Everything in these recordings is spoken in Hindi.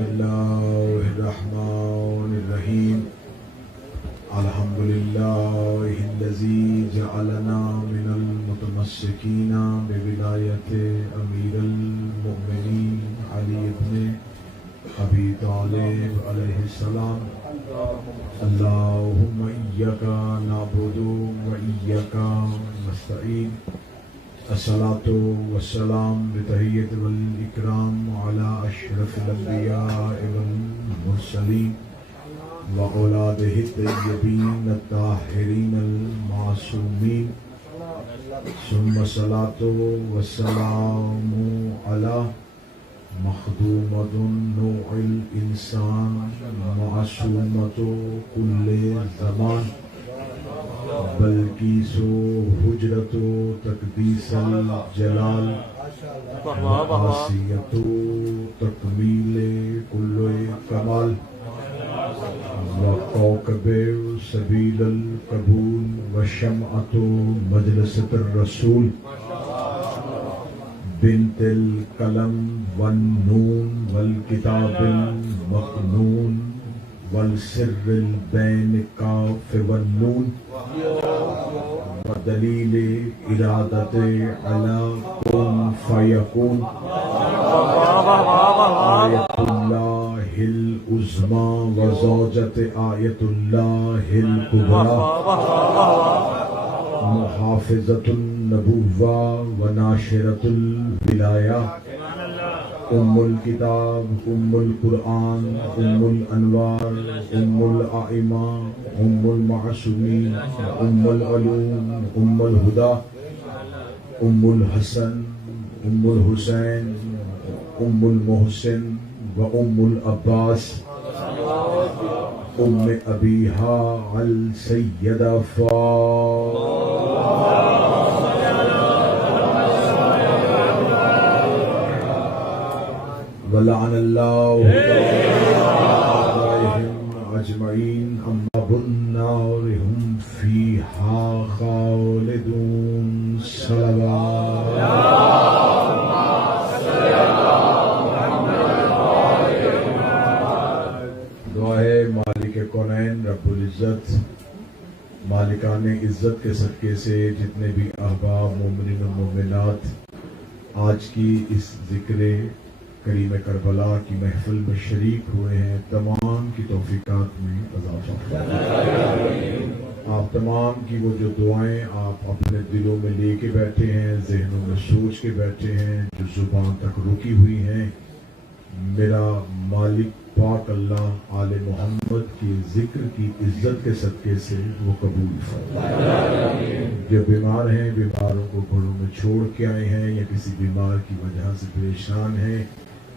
बिस्मिल्लाहिर्रहमानिर्रहीम। अल्हम्दुलिल्लाहिल्लज़ी जअलना मिनल मुतमस्सिकीना बिविलायति अमीरुल मुमिनीन अली इब्न अबी तालिब अलैहिस्सलाम। अल्लाहुम्मा इय्याका नअबुदु व इय्याका नस्तईन। अस्सलातु वस्सलाम बितहिय्यति वल इकराम अला अशरफिल अंबिया वल मुरसलीन व औलादिहि तय्यबीन अत्ताहिरीन अल मासूमीन। सुम्मा सलातु वस्सलामु अला मखदूमतुन नूइल इंसान मासूमतु कुल्ले ज़मान बल्कि सो हुजरतो तकदीसल जलाल आसियतो तकमीले कुल्ले कमाल व कौकबे सबीलल कबूल व शमअतो मजलिसतर रसूल बिनतिल कलम वन नून वल किताबिल मखनून वल सिर्रिल बैन काफ वन नून व दलील इरादत अला कुन फयकून आयतुल्लाहिल उज़्मा व ज़ौजत आयतुल्लाहिल कुबरा मुहाफ़िज़तुन नबुव्वा व नाशिरतुल विलाया उम्मुल किताब उम्मुल कुरआन उम्मुल अनवार उम्मुल आइमा उम्मुल मासूमीन उम्मुल उलूम उम्मुल हुदा उम्मुल हसन उम्मुल हुसैन उम्मुल मोहसिन व उम्मुल अब्बास उम्मे अबीहा अल सय्यदा वलअनल्लाहु अजमईन अम्मा बुन्नारिहुम फीहा खालिदून दुआए मालिक कौनैन रब्बुल इज्जत मालिकाने इज्जत के सदके से जितने भी अहबाब मोमिनीन और मोमिनात आज की इस जिक्र करीम करबला की महफिल में शरीक हुए हैं, तमाम की तौफीकात में इज़ाफ़ा आप तमाम की वो जो दुआएं आप अपने दिलों में लेके बैठे हैं, जहनों में सोच के बैठे हैं, जो जुबान तक रुकी हुई हैं, मेरा मालिक पाक अल्लाह आले मोहम्मद की जिक्र की इज्जत के सदके से वो कबूल फरमाए। जो बीमार हैं, बीमारों को घरों में छोड़ के आए हैं या किसी बीमार की वजह से परेशान हैं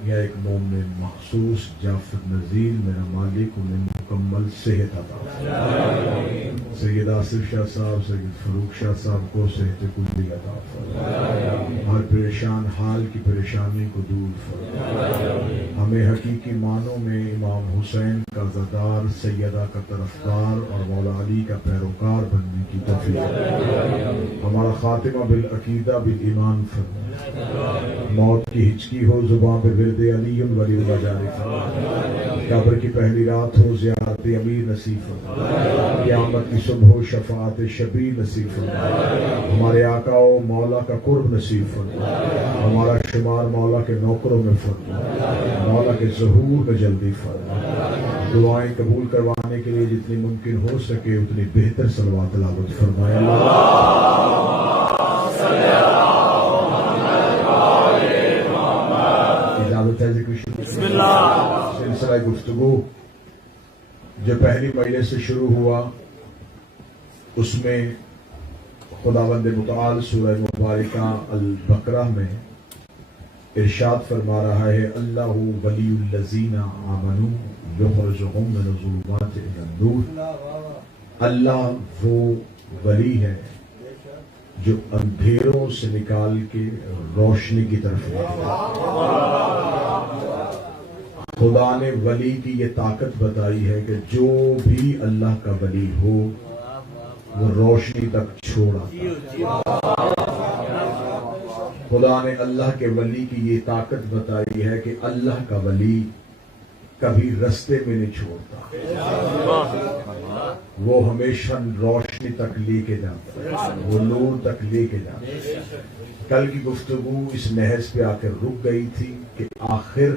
या एक मोमिन मखसूस जाफर नज़ीर मेरा मालिक उन्हें मुकम्मल सेहत अता फरमाए। सैयद आसिफ शाह साहब सैयद फरूक शाह साहब को सेहत कुल्ली अता फरमाए। हर परेशान हाल की परेशानी को दूर फरमाए। हमें हकीकी मानों में इमाम हुसैन का ज़दार सैयदा का तरफदार और मौला अली का पैरोकार बनने की तौफीक हमारा खातिमा बिल अकीदा बिल ईमान फरमाए। मौत की हिचकी हो जुबान पे विरदे अली वली जारी फरमाए। कब्र की पहली रात हो ज़ियारत अमीर नसीब फरमाए। क़यामत की सुबह हो शफ़ाअत शबीर नसीब फरमाए। हमारे आका व मौला का कुर्ब नसीब फरमाए। हमारा शुमार मौला के नौकरों में फरमाए। मौला के ज़हूर में जल्दी फरमाए। दुआएं कबूल करवाने के लिए जितनी मुमकिन हो सके उतनी बेहतर सलवात तिलावत फरमाए। सिलसिला गुफ्तगू जो पहली मजलिस से शुरू हुआ उसमें खुदावंद मुतआल सूरह मुबारका अल बकरा में इरशाद फरमा रहा है, अल्लाहु वलियुल्लज़ीना आमनू युखरिजुहुम मिनज़्ज़ुलुमाति इलन नूर। अल्लाह वो वली है जो अंधेरों से निकाल के रोशनी की तरफ लेके जाता है। खुदा ने वली की ये ताकत बताई है कि जो भी अल्लाह का वली हो वो रोशनी तक छोड़ आता है। खुदा ने अल्लाह के वली की ये ताकत बताई है कि अल्लाह का वली कभी रास्ते में नहीं छोड़ता, वो हमेशा रोशनी तक लेके जाता है, वो नूर तक लेके जाता है। कल की गुफ्तगू इस महज पे आकर रुक गई थी कि आखिर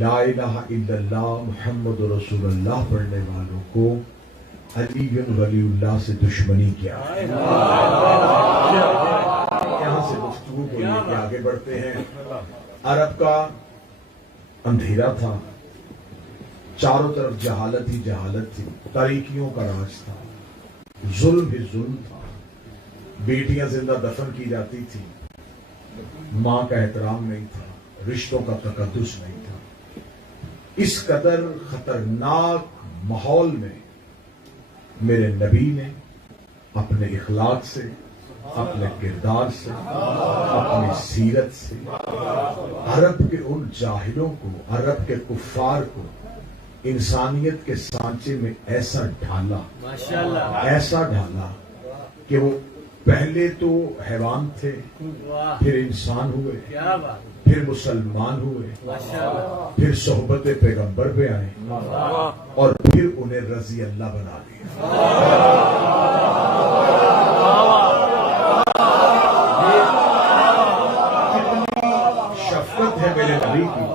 ला इलाहा इल्लल्लाह मुहम्मद रसूलुल्लाह पढ़ने वालों को अली वलीउल्लाह से दुश्मनी क्या है। यहां से गुफ्तगू को लेके आगे बढ़ते हैं। अरब का अंधेरा था, चारों तरफ जहालत ही जहालत थी, तारीकियों का राज था, जुल्म ही जुल्म था, बेटियां जिंदा दफन की जाती थी, मां का एहतराम नहीं था, रिश्तों का तकद्दुस नहीं था। इस कदर खतरनाक माहौल में मेरे नबी ने अपने इखलाक से, अपने किरदार से, अपनी सीरत से अरब के उन जाहिलों को, अरब के कुफ्फार को इंसानियत के सांचे में ऐसा ढाला, ऐसा ढाला कि वो पहले तो हैवान थे, फिर इंसान हुए, फिर मुसलमान हुए, फिर सोहबत पैगंबर पे आए और फिर उन्हें रजी अल्लाह बना दिया। कितनी शफकत है मेरे नबी की,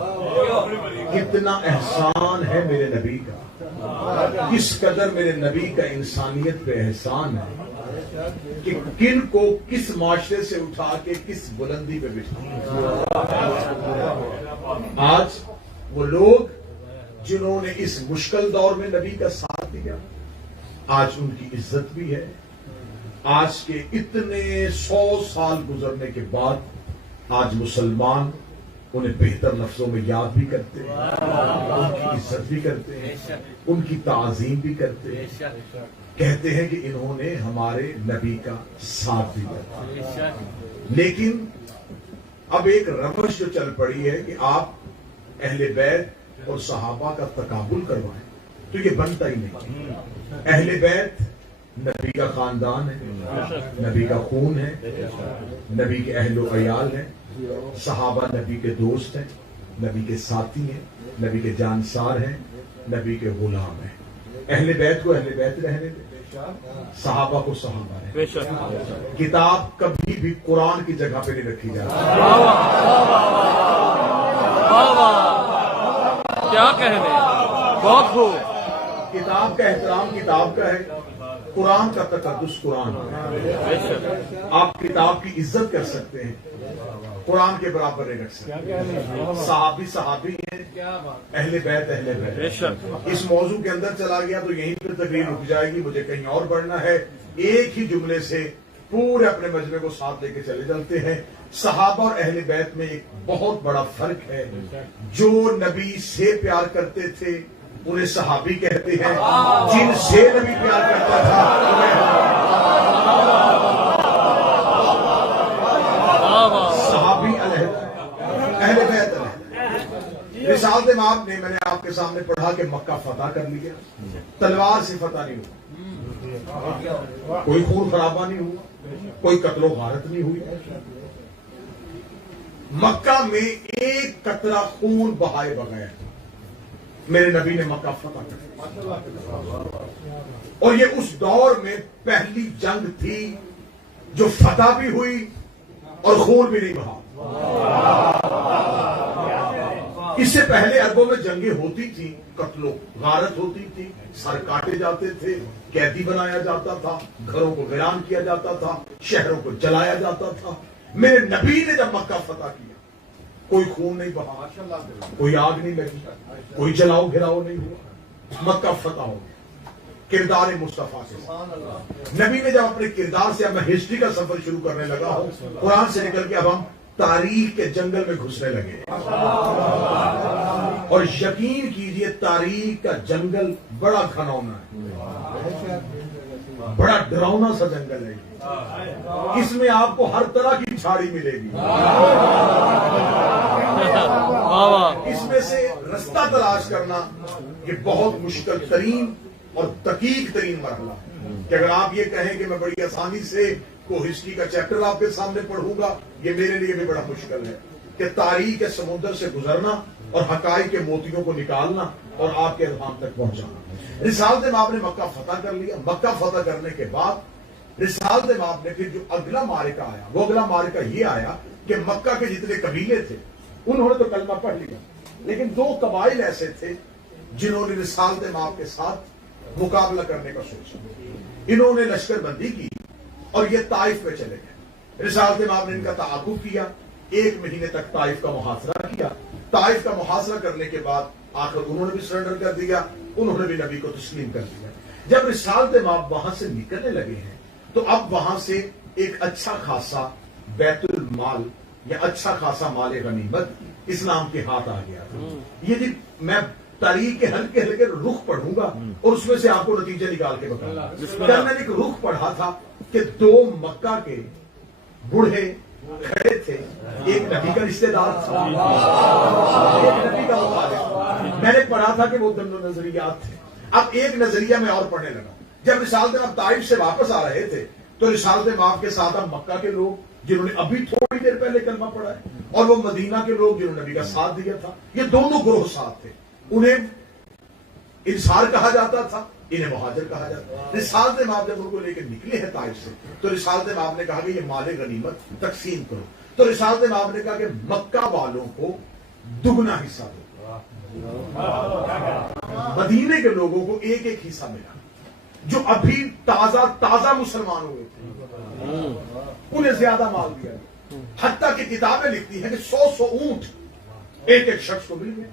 कितना एहसान है मेरे नबी का, किस कदर मेरे नबी का इंसानियत पे एहसान है कि किन को किस माशरे से उठा के किस बुलंदी पे बिठा। आज वो लोग जिन्होंने इस मुश्किल दौर में नबी का साथ दिया, आज उनकी इज्जत भी है। आज के इतने 100 साल गुजरने के बाद आज मुसलमान उन्हें बेहतर लफ्जों में याद भी करते हैं, उनकी इज्जत भी करते हैं, उनकी ताज़ीम भी करते हैं, कहते हैं कि इन्होंने हमारे नबी का साथ दिया। लेकिन अब एक रवश जो चल पड़ी है कि आप अहले बैत और सहाबा का तकाबुल करवाएं, तो ये बनता ही नहीं। अहले बैत नबी का खानदान है, नबी का खून है, नबी के अहलो अयाल है, सहाबा नबी के दोस्त हैं, नबी के साथी हैं, नबी के जानसार हैं, नबी के गुलाम हैं। अहले बैत को अहले बैत रहने दें, सहाबा को सहाबा रहने। किताब कभी भी कुरान की जगह पे नहीं रखी जाती। क्या कहने, बहुत खूब। किताब का एहतराम किताब का है, कुरान का तकद्दुस कुरान है। आप किताब की इज्जत कर सकते हैं, कुरान के बराबर नहीं रख सकते। सहाबी सहाबी हैं, अहले बैत अहले बैत। इस मौजू के अंदर चला गया तो यहीं पर तकरीर रुक जाएगी, मुझे कहीं और बढ़ना है। एक ही जुमले से पूरे अपने मजमे को साथ लेके चले चलते हैं। सहाबा और अहले बैत में एक बहुत बड़ा फर्क है। जो नबी से प्यार करते थे उन्हें सहाबी कहते हैं, जिनसे नबी प्यार करता था सहाबी अहले बैत अलग। रिसालत माप ने मैंने आपके सामने पढ़ा कि मक्का फतह कर लिया, तलवार से फतह नहीं हुआ, कोई खून खराबा नहीं हुआ, कोई कत्लो गारत नहीं हुई। मक्का में एक कतरा खून बहाए बगैर मेरे नबी ने मक्का फतह कर, और ये उस दौर में पहली जंग थी जो फतह भी हुई और खून भी नहीं बहा। इससे पहले अरबों में जंगें होती थी, कत्लो गारत होती थी, सर काटे जाते थे, कैदी बनाया जाता था, घरों को वीरान किया जाता था, शहरों को जलाया जाता था। मेरे नबी ने जब मक्का फतह किया, कोई खून नहीं बहा, कोई आग नहीं लगी, कोई जलाओ घिराओ नहीं हुआ, मक्का फतह हो गया। किरदार मुस्तफा से नबी ने जब अपने किरदार से, अब मैं हिस्ट्री का सफर शुरू करने लगा हूं, कुरान से निकल के अब हम तारीख के जंगल में घुसने लगे। और यकीन कीजिए तारीख का जंगल बड़ा घनौना है, बड़ा डरावना सा जंगल है। इसमें आपको हर तरह की झाड़ी मिलेगी, इसमें से रास्ता तलाश करना ये बहुत मुश्किल तरीन और दकीक तरीन मरहला है कि अगर आप ये कहें कि मैं बड़ी आसानी से को हिस्ट्री का चैप्टर आपके सामने पढ़ूंगा, ये मेरे लिए भी बड़ा मुश्किल है। कि तारीख के समुद्र से गुजरना और हकाइक के मोतियों को निकालना और आपके अज़हान तक पहुंचाना। रिसालत माब ने मक्का फतह कर लिया। मक्का फतह करने के बाद रिसालत माब ने फिर जो अगला मारिका आया, वो अगला मारिका ये आया कि मक्का के जितने कबीले थे उन्होंने तो कलमा पढ़ लिया, लेकिन 2 कबाइल ऐसे थे जिन्होंने रिसालत माब के साथ मुकाबला करने का सोचा। इन्होंने लश्करबंदी की और ये ताइफ में चले गए। रिसालत माब ने इनका ताकुब किया, 1 महीने तक ताइफ का मुहासरा किया। ताइफ का मुहासरा करने के बाद आखिर उन्होंने भी सरेंडर कर दिया, उन्होंने भी नबी को तस्लीम कर दिया। जब रिसालत माब वहां से निकलने लगे हैं तो अब वहां से एक अच्छा खासा बैतुल माल या अच्छा खासा माल गनीमत इस्लाम के हाथ आ गया था। यदि मैं तारीख के हल्के हल्के रुख पढ़ूंगा और उसमें से आपको नतीजे निकाल के बताऊंगा। कल मैंने एक रुख पढ़ा था कि 2 मक्का के बूढ़े खड़े थे, एक नबी का रिश्तेदार था, एक नबी का मुखालिफ। मैंने पढ़ा था कि वो दोनों नजरियात थे। अब एक नजरिया मैं और पढ़ने लगा। जब रिसालत माब ताइफ से वापस आ रहे थे तो रिसालत माब के साथ अब मक्का के लोग जिन्होंने अभी थोड़ी देर पहले कलमा पढ़ा है और वो मदीना के लोग जिन्होंने नबी का साथ दिया था, ये दोनों ग्रोह साथ थे। उन्हें इंसार कहा जाता था, इन्हें मुहाजिर कहा जाता था। रिसालत माब जब उनको लेकर निकले हैं ताइफ से तो रिसालत माब ने कहा कि ये माले गनीमत तकसीम करो। तो रिसालत माब ने कहा कि मक्का वालों को दुगना हिस्सा दो, मदीने के लोगों को 1-1 हिस्सा मिला। जो अभी ताजा मुसलमान हुए थे उन्हें ज्यादा माल दिया। हत्ता की किताबें लिखती हैं कि 100 ऊंट एक शख्स को मिल गए।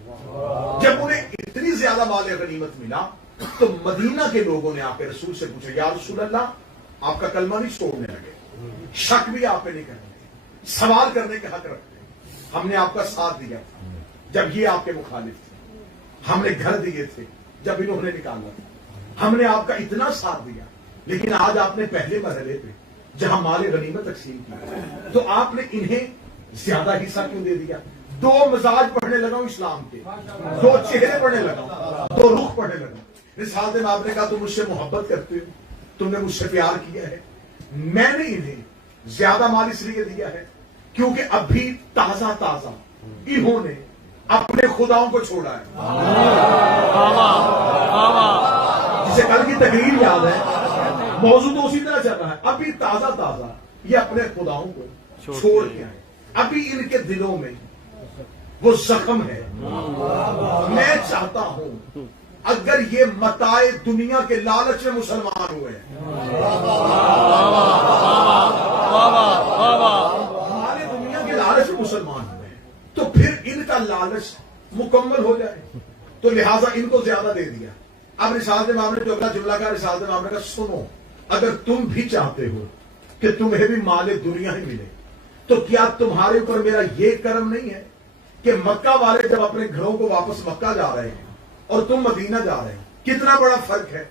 जब उन्हें इतनी ज्यादा माल गनीमत मिला तो मदीना के लोगों ने आके रसूल से पूछा, या रसूल अल्लाह, आपका कलमा नहीं छोड़ने लगे, शक भी आप पे नहीं करते, सवाल करने के हक रखते। हमने आपका साथ दिया था जब ये आपके मुखालिफ थे, हमने घर दिए थे जब इन्होंने निकाला था, हमने आपका इतना साथ दिया, लेकिन आज आपने पहले मरहले पे जहां माले गनीमत तकसीम की तो आपने इन्हें ज्यादा हिस्सा क्यों दे दिया? 2 मजाज पढ़ने लगा हूं इस्लाम के, 2 चेहरे पढ़ने लगा, 2 रुख पढ़ने लगा। रिसालत माब ने कहा, तुम मुझसे मोहब्बत करते हो, तुमने मुझसे प्यार किया है, मैंने इन्हें ज्यादा माल इसलिए दिया है क्योंकि अभी ताजा इन्होंने अपने खुदाओं को छोड़ा है। जिसे कल की तकरीर याद है, मौजूद तो उसी तरह चल रहा है। अभी ताजा ये अपने खुदाओं को छोड़ के आए, अभी इनके दिलों में वो जख्म है। मैं चाहता हूं अगर ये मताए दुनिया के लालच में मुसलमान हुए हैं, हमारे दुनिया के लालच में मुसलमान हुए हैं, तो फिर इनका लालच मुकम्मल हो जाए, तो लिहाजा इनको ज्यादा दे दिया। अब रिसालत माब ने जो अगला जुमला का रिसालत माब ने कहा, सुनो, अगर तुम भी चाहते हो कि तुम्हें भी माले दुनिया ही मिले तो क्या तुम्हारे ऊपर मेरा ये कर्म नहीं है कि मक्का वाले जब अपने घरों को वापस मक्का जा रहे हैं और तुम मदीना जा रहे हैं, कितना बड़ा फर्क है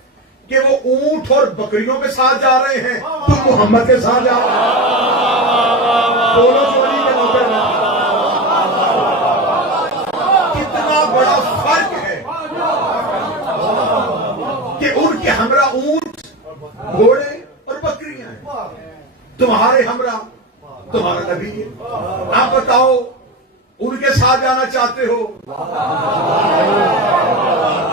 कि वो ऊंट और बकरियों के साथ जा रहे हैं, तुम मोहम्मद के साथ जा रहे हो। दोनों चोरी के मौके में कितना बड़ा फर्क है कि उनके हमरा ऊंट, घोड़े और बकरियां हैं, तुम्हारे हमरा तुम्हारा नबी है। आप बताओ, उनके साथ जाना चाहते हो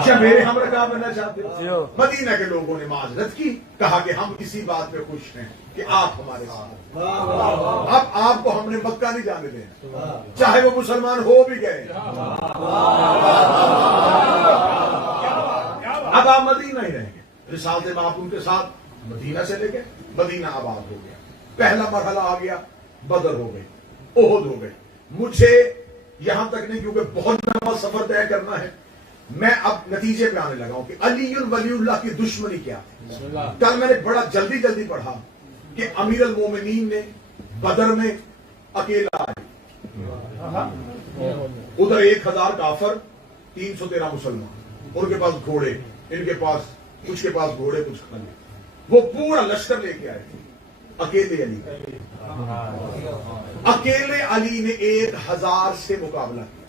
या मेरे हमरा कहां बनना चाहते हो? मदीना के लोगों ने माजरत की, कहा कि हम इसी बात पे खुश हैं कि आप हमारे साथ। अब आपको हमने मक्का नहीं जाने देना, चाहे वो मुसलमान हो भी गए। अब आप मदीना ही रहेंगे। रिसालत माब उनके साथ मदीना से लेके मदीना आबाद हो गया। पहला मरहला आ गया, बदर हो गई, ओहद हो गई। मुझे यहां तक नहीं, क्योंकि बहुत लंबा सफर तय करना है, मैं अब नतीजे पे आने लगा हूं कि अली वलीउल्लाह की दुश्मनी क्या थी। कल मैंने बड़ा जल्दी पढ़ा कि अमीर अल मोमिनीन ने बदर में अकेला आए, उधर 1000 काफर, 313 मुसलमान, उनके पास घोड़े, इनके पास कुछ के पास घोड़े, कुछ खाली, वो पूरा लश्कर लेके आए थे। अकेले अली ने 1000 से मुकाबला किया।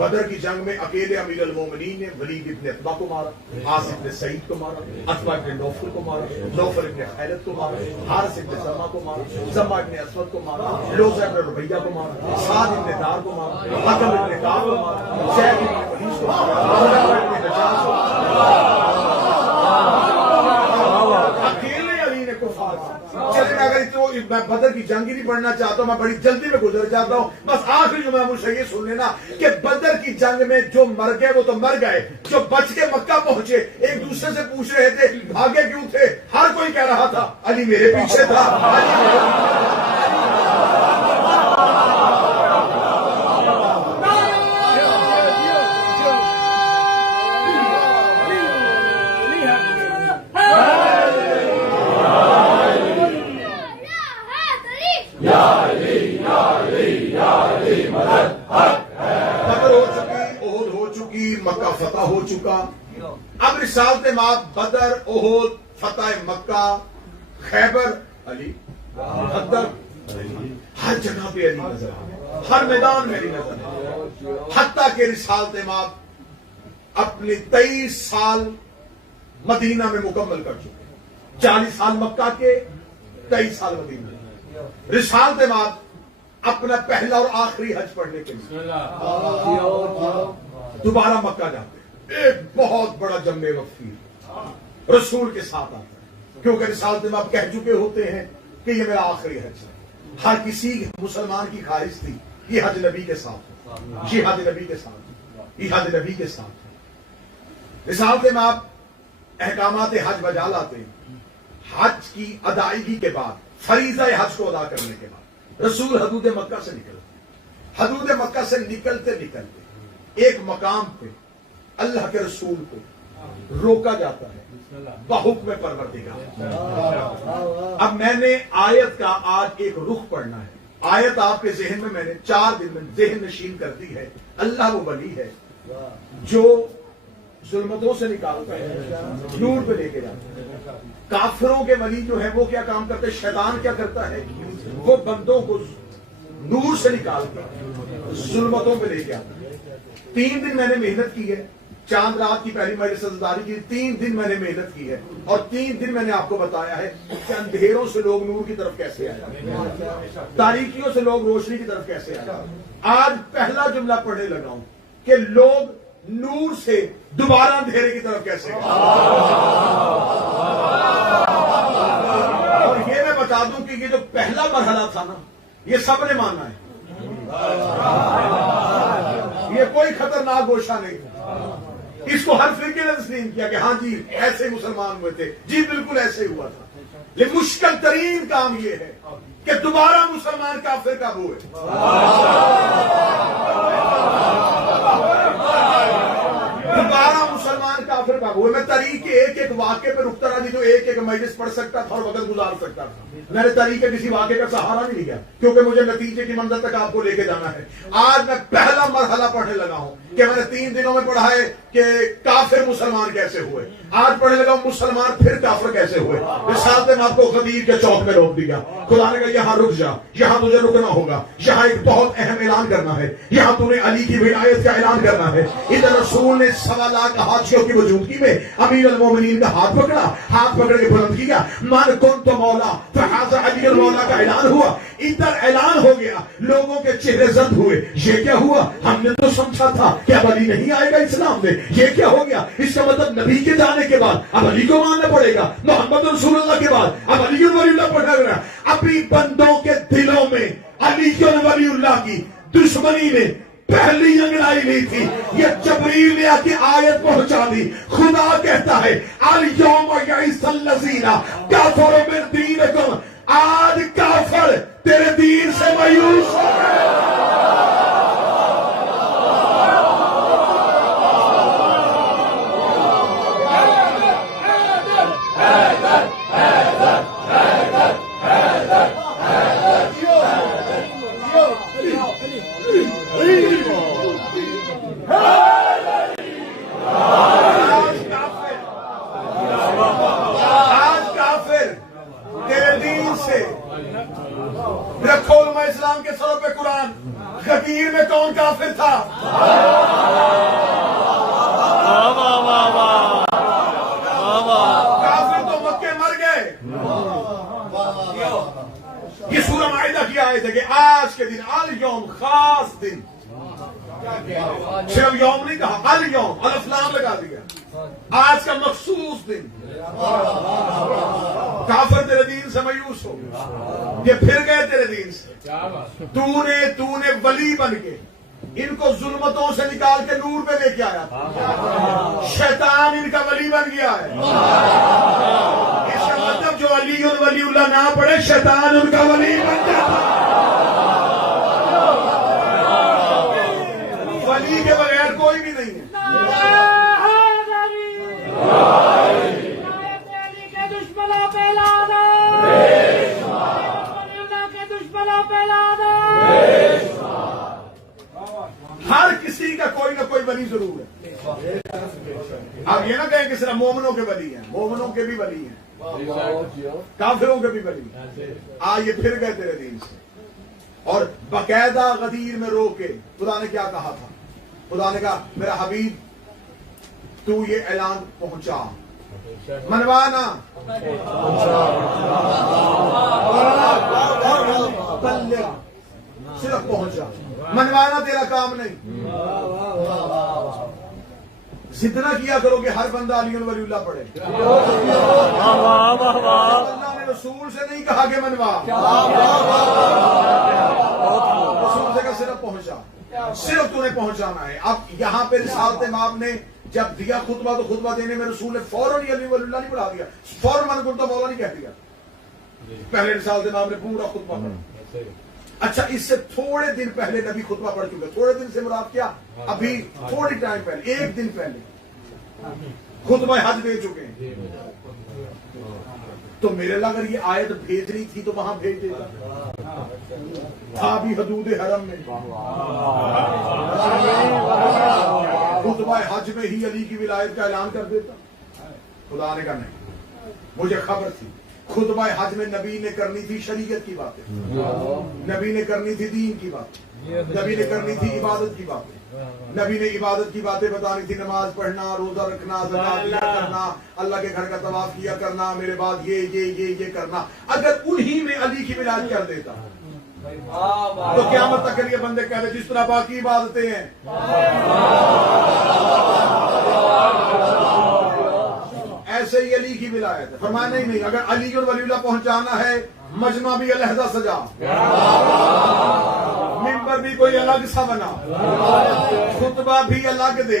बदर की जंग में अकेले अमीर अल मोमिनीन ने वलीद इब्न अतबा को मारा, आसिफ इब्न सईद को मारा, अतबा इब्न नौफल को मारा, नौफल इब्न खैलत को मारा, हारिस इब्न जमा को मारा, जमा इब्न असवद को मारा, लोज़ा इब्न रुबैया को मारा, साद इब्न दार को मारा, हकम इब्न काब को मारा, ज़ैद इब्न वलीद को मारा, अब्दुल्लाह इब्न नजाश को मारा। अकेले अली ने कुफार चले। मैं अगर तो मैं बदर की जंग ही नहीं पढ़ना चाहता हूं, मैं बड़ी जल्दी में गुजर जाता हूं। बस आखिरी जो मैं मुझे ये सुन लेना कि बदर की जंग में जो मर गए वो तो मर गए, जो बच के मक्का पहुंचे एक दूसरे से पूछ रहे थे भागे क्यों थे, हर कोई कह रहा था अली मेरे पीछे था, अली मेरे पीछे था। बदर हो चुकी, ओहद हो चुकी, मक्का फतह हो चुका। अब रिसालत माब बदर, ओहद, फतह मक्का, खैबर, अली, बदर, हर जगह पे अली नजर आ, हर मैदान में अली नजर आ। हत्ता के रिसालत माब अपने 23 साल मदीना में मुकम्मल कर चुके, 40 साल मक्का के, 23 साल मदीना। रिसालत माब अपना पहला और आखिरी हज पढ़ने के लिए दोबारा मक्का जाते। एक बहुत बड़ा जम्मे वफीर रसूल के साथ आता है, क्योंकि रिसालत में आप कह चुके होते हैं कि ये मेरा आखिरी हज है। हर किसी मुसलमान की ख्वाहिश थी ये हज नबी के साथ हो, ये हज नबी के साथ, ये हज नबी के साथ। रिसालत में आप अहकामात हज बजा लाते हैं। हज की अदायगी के बाद, फरीजा हज को अदा करने के बाद रसूल हदूद मक्का से निकलते। हदूद मक्का से निकलते निकलते एक मकाम पे अल्लाह के रसूल को रोका जाता है बहुक्म परवरदिगार। अब मैंने आयत का आज एक रुख पढ़ना है। आयत आपके जहन में मैंने 4 दिन में जहन नशीन कर दी है। अल्लाह वो वली है जो जुल्मतों से निकालता है, नूर पे लेके जाता है। काफिरों के वली जो है वो क्या काम करते हैं, शैतान क्या करता है, वो बंदों को नूर से निकालकर जुल्मतों पे लेके आता है। 3 दिन मैंने मेहनत की है, चांद रात की पहली मजलिस सजदारी की, 3 दिन मैंने मेहनत की है और 3 दिन मैंने आपको बताया है कि अंधेरों से लोग नूर की तरफ कैसे आए, तारीकियों से लोग रोशनी की तरफ कैसे आए। आज पहला जुमला पढ़ने लगा हूं कि लोग नूर से दोबारा अंधेरे की तरफ कैसे गए। और ये मैं बता दूं कि ये जो पहला मरहला था ना, ये सबने माना है, ये कोई खतरनाक गोशा नहीं था। इसको हर फिरके ने तस्लीम किया कि हाँ जी ऐसे मुसलमान हुए थे, जी बिल्कुल ऐसे हुआ था। लेकिन मुश्किल तरीन काम ये है कि दोबारा मुसलमान काफिर कब हुए। दोबारा मुसलमान काफिर कब हुए। मैं तारीख के एक एक वाक्य पे रुकता रहा, नहीं तो एक एक मजलिस पढ़ सकता था और वक्त गुजार सकता था। मैंने तारीख के किसी वाक्य का सहारा नहीं लिया क्योंकि मुझे नतीजे की मंजिल तक आपको लेके जाना है। आज मैं पहला मरहला पढ़ने लगा हूं कि मैंने 3 दिनों में पढ़ा है कि काफिर मुसलमान कैसे हुए। आज पढ़ने लगा मुसलमान फिर काफिर कैसे हुए। साथ में आपको गदीर के चौक में रोक दिया। खुदा ने कहा यहां रुक जा, यहां तुझे रुकना होगा, यहां एक बहुत अहम ऐलान करना है, यहां तूने अली की विलायत का ऐलान करना है। इधर रसूल ने 1.25 लाख हाथियों की मौजूदगी में अमीर अल मोमिनीन का हाथ पकड़ा, हाथ पकड़ के बुलंद किया, मन कुन तो मौला अली अल मौला का ऐलान हुआ। इधर ऐलान हो गया, लोगों के चेहरे जर्द हुए। ये क्या हुआ, हमने तो समझा था कि अब अली नहीं आएगा इस्लाम में, ये क्या हो गया। इसका मतलब नबी के जाने के बाद अब अली को मानना पड़ेगा, मोहम्मद रसूलुल्लाह के बाद अब अली वलीउल्लाह पड़ेगा। अभी बंदों के दिलों में अली और वलीउल्लाह की दुश्मनी ने पहली अंगड़ाई ली थी। ये जबरील ने आके आयत पहुंचा दी। खुदा कहता है अल यौम यइसल्लज़ीना काफरू मिन दीनिकुम, आज काफिर तेरे दीन से मायूस हो गए। रखो उलमा इस्लाम के सरों पे कुरान, गदीर में कौन काफिर था? वाह वाह वाह वाह वाह वाह। काफिर तो मक्के मर गए। ये सूरह माइदा की आयत है कि आज के दिन अल यौम, खास दिन, सिर्फ यौम नहीं कहा, अल यौम, अलफ लाम लगा दिया, आज का मखसूस दिन। काफिर तेरे दीन से मायूस हो, ये फिर गए तेरे दीन से। तूने वली बन के इनको जुल्मतों से निकाल के नूर पे लेके आया। शैतान इनका वली बन गया है। इसका मतलब जो अली और वलीउल्लाह ना पढ़े, शैतान उनका वली बन जाता। वली के बगैर कोई भी नहीं है। दुश्मनों पे लाना, के दुश्मनों पे लाना। हर किसी का कोई ना कोई वली जरूर है। आप ये ना कहें कि सिर्फ मोमनों के वली हैं, मोमनों के भी वली हैं, काफिरों के भी वली हैं। आज ये फिर गए तेरे दीन से। और बाकायदा गदीर में रो के खुदा ने क्या कहा था? खुदा ने कहा मेरा हबीब तू ये ऐलान पहुंचा, मनवाना, सिर्फ पहुंचा, मनवाना तेरा काम नहीं। जितना किया करो कि हर बंदा अली और वलीउल्लाह पढ़े। अल्लाह ने रसूल से नहीं कहा कि मनवा, रसूल से कहा सिर्फ पहुंचा, सिर्फ तूने पहुंचाना है। अब यहां पे रिसालत इमाम ने जब दिया खुतबा, तो खुतबा देने में रसूल ने फौरन ही अली वलीउल्लाह नहीं पढ़ा दिया, फौरन मन को तो मौला नहीं कह दिया। पहले रिसालत इमाम ने पूरा खुतबा पढ़ा। अच्छा, इससे थोड़े दिन पहले नबी खुतबा पढ़ चुके। थोड़े दिन से मुराद क्या? अभी थोड़ी टाइम पहले, एक दिन पहले खुतबा हज दे चुके हैं। तो मेरे लिए अगर ये आयत भेजनी थी तो वहां भेज देता था भी हदूद हरम में। खुतबा हज में ही अली की विलायत का ऐलान कर देता। खुदा ने कहा नहीं, मुझे खबर थी। खुतबा हज में नबी ने करनी थी शरीयत की बातें, नबी ने करनी थी दीन की बातें, नबी ने करनी थी इबादत की बातें, नबी ने इबादत की बातें बतानी थी, नमाज पढ़ना, रोजा रखना, ज़कात दिया करना, अल्लाह के घर का तवाफ किया करना, मेरे बाद ये करना। अगर उन्हीं में अली की विलायत कर देता तो क़यामत तक के लिए बंदे कह रहे जिस तरह बाकी इबादतें हैं। ऐसे ही अली की विलायत है। फरमाया नहीं, अगर अली और वलीउल्लाह पहुंचाना है, मजमा भी अलहदा सजा, मिंबर भी कोई अलग सा बना, खुतबा भी अलग दे।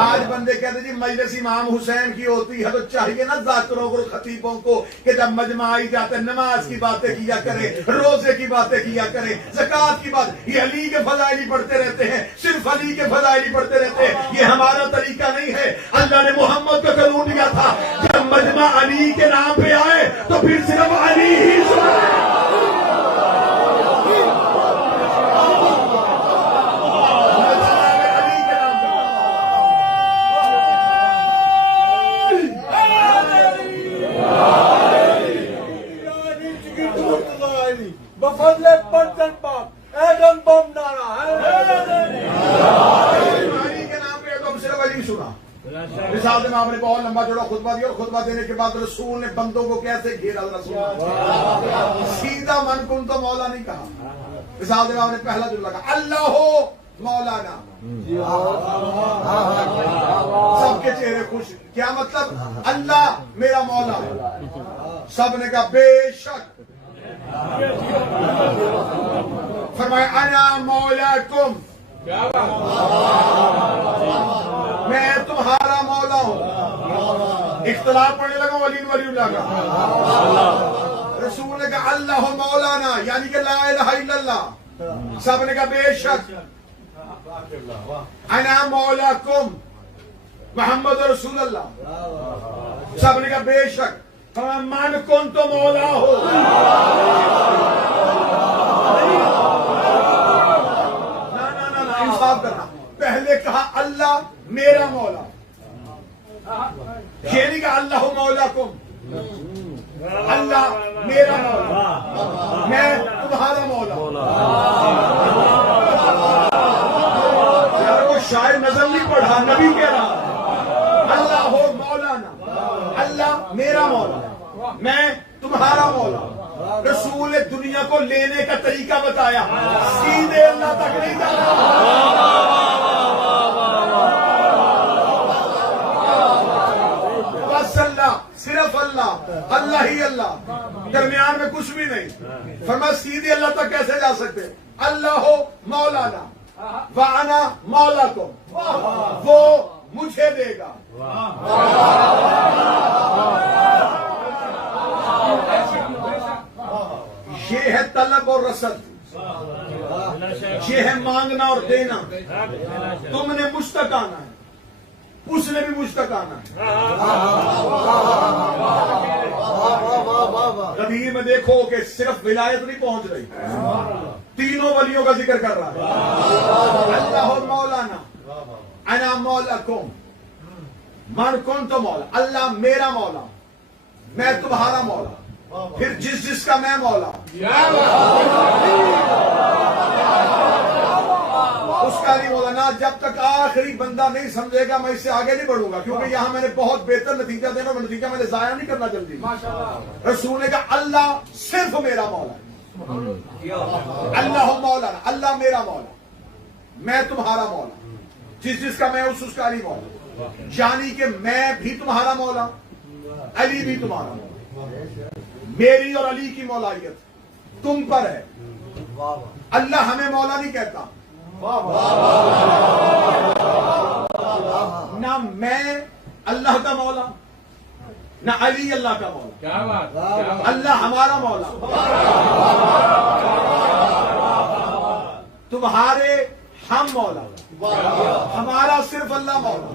आज बंदे कहते जी मजलिस इमाम हुसैन की होती है तो चाहिए ना जाकिरों को, खतीबों को कि जब मजमा आई जाते नमाज की बातें किया करें, रोजे की बातें किया करें, ज़कात की बात। ये अली के फजाइल ही पढ़ते रहते हैं, सिर्फ अली के फजाइल ही पढ़ते रहते हैं। ये हमारा तरीका नहीं है। अल्लाह ने मोहम्मद को कानून दिया था, जब मजमा अली के नाम पे आए तो फिर सिर्फ अली ही आपने बहुत लंबा जोड़ा खुतबा दिया। और खुतबा देने के बाद रसूल ने बंदों को कैसे घेरा, सीधा मन कुन तो मौला नहीं कहा। मिसाल जब आपने पहला जुमला कहा अल्लाह हो मौलाना, सबके चेहरे खुश। क्या मतलब? अल्लाह मेरा मौला है। सबने कहा बेशक। फरमाया अना मौलाकुम, मैं तुम्हारा मौला हूं। इख्तिलाफ पढ़ने लगा वली वलीउल्लाह का। रसूल ने कहा अल्लाह मौलाना, यानी कि ला इलाहा इल्लल्लाह। सबने कहा बेशक। अना मौलाकुम मोहम्मद रसूलुल्लाह। सबने कहा बेशक। मन कौन तो मौला हो। ना इंसाफ करना। पहले कहा अल्लाह मेरा मौला, ये नहीं कहा अल्लाह मौलाकुम। अल्लाह मेरा मौला, मैं तुम्हारा मौला। पढ़ा, नबी कह रहा है अल्लाह हो मौलाना, अल्लाह मेरा मौला, मैं तुम्हारा मौला। रसूल ने दुनिया को लेने का तरीका बताया, सीधे अल्लाह तक नहीं जाना। बस अल्लाह, सिर्फ अल्लाह, अल्लाह ही अल्लाह, दरमियान में कुछ भी नहीं। फरमाया सीधे अल्लाह तक कैसे जा सकते? अल्लाह हो मौलाना वाना मौला को, वो मुझे देगा। ये है तलब और रसद, ये है मांगना और देना। तुमने मुझ तक आना है, उसने भी मुझ तक आना है। कबीर में देखो कि सिर्फ विलायत नहीं पहुंच रही, तीनों वलियों का जिक्र कर रहा है। अल्लाह मौलाना अना मौला कुम, मन कौन तो मौला, अल्लाह मेरा मौला, मैं तुम्हारा मौला, फिर जिसका मैं मौला उसका नहीं मौला ना। जब तक आखिरी बंदा नहीं समझेगा मैं इससे आगे नहीं बढ़ूंगा, क्योंकि यहां मैंने बहुत बेहतर नतीजा देना, और नतीजा मैंने जाया नहीं करना जल्दी। रसूल ने कहा अल्लाह सिर्फ मेरा मौला है, अल्लाह मौला, अल्लाह मेरा मौला, मैं तुम्हारा मौला, जिसका मैं उसका नहीं मौला। यानी कि मैं भी तुम्हारा मौला, अली भी तुम्हारा मौला। मेरी और अली की मौलायत तुम पर है। अल्लाह हमें मौला नहीं कहता, ना मैं अल्लाह का मौला, ना अली अल्लाह का मौला। क्या बात, अल्लाह हमारा मौला, तुम्हारे हम मौला, हमारा सिर्फ अल्लाह मौला।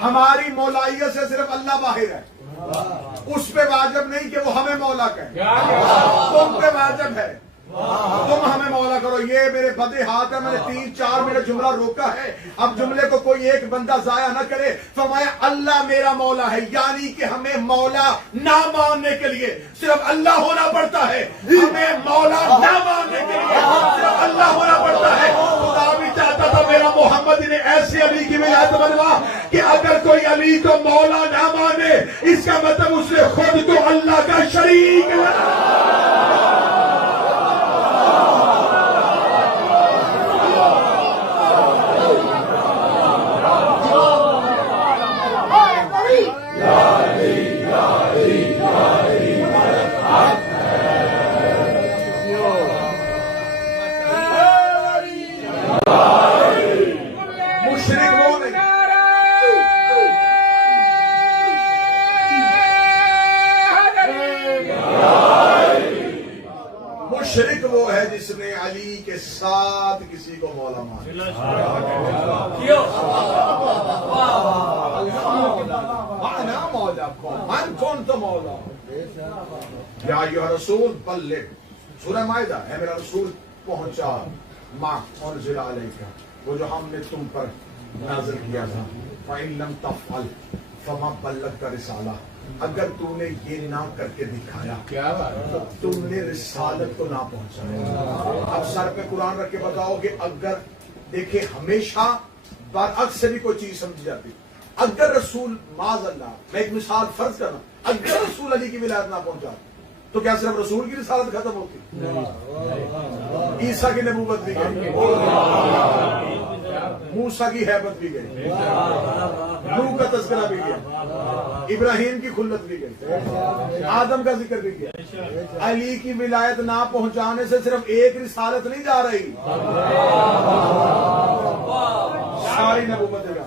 हमारी मौलाइयत से सिर्फ अल्लाह बाहिर है, उस पे वाजिब नहीं कि वो हमें मौला कहे। तुम पे वाजिब है, तुम हमें मौला करो। ये मेरे बदे हाथ है, मैंने 3-4 मिनट जुमला रोका है, अब जुमले को कोई एक बंदा जाया न करे। फरमाया अल्लाह मेरा मौला है, यानी कि हमें मौला ना मानने के लिए सिर्फ अल्लाह होना पड़ता है। हमें मौला ना मानने के लिए सिर्फ अल्लाह होना पड़ता है। खुदा भी चाहता था मेरा मोहम्मद ने ऐसे अली की विलायत बनवा कि अगर कोई अली को मौला ना माने, इसका मतलब उसने खुद को अल्लाह का शरीक मुशरिक वो है जिसने अली के साथ किसी को मौला माना। मौला मन कौन तो मौला या यह रसूल बल्ले, सूरह माइदा है मेरा रसूल पहुंचा माँ और जिला का, वो जो हमने तुम पर नाज़िल किया था। फ़इन लम तफ़अल फ़मा बल्लग़्ता रिसाला, अगर तूने ये ना करके दिखाया तो तुमने रिसालत को ना पहुंचाया। अब सर पे कुरान रख के बताओ कि अगर देखे हमेशा बरअक्स से भी कोई चीज समझी जाती। अगर रसूल माज़अल्लाह, मैं एक मिसाल फर्ज करना, अगर रसूल अली की विलायत ना पहुंचा तो क्या सिर्फ रसूल की रिसालत खत्म होती? ईसा की नबूवत भी गई, मूसा की हैबत भी गई, नूह का तज़किरा भी गया, इब्राहिम की खुल्लत भी गई, आदम का जिक्र भी किया। अली की विलायत ना पहुंचाने से सिर्फ एक रिसालत नहीं जा रही, सारी नबूवत जा।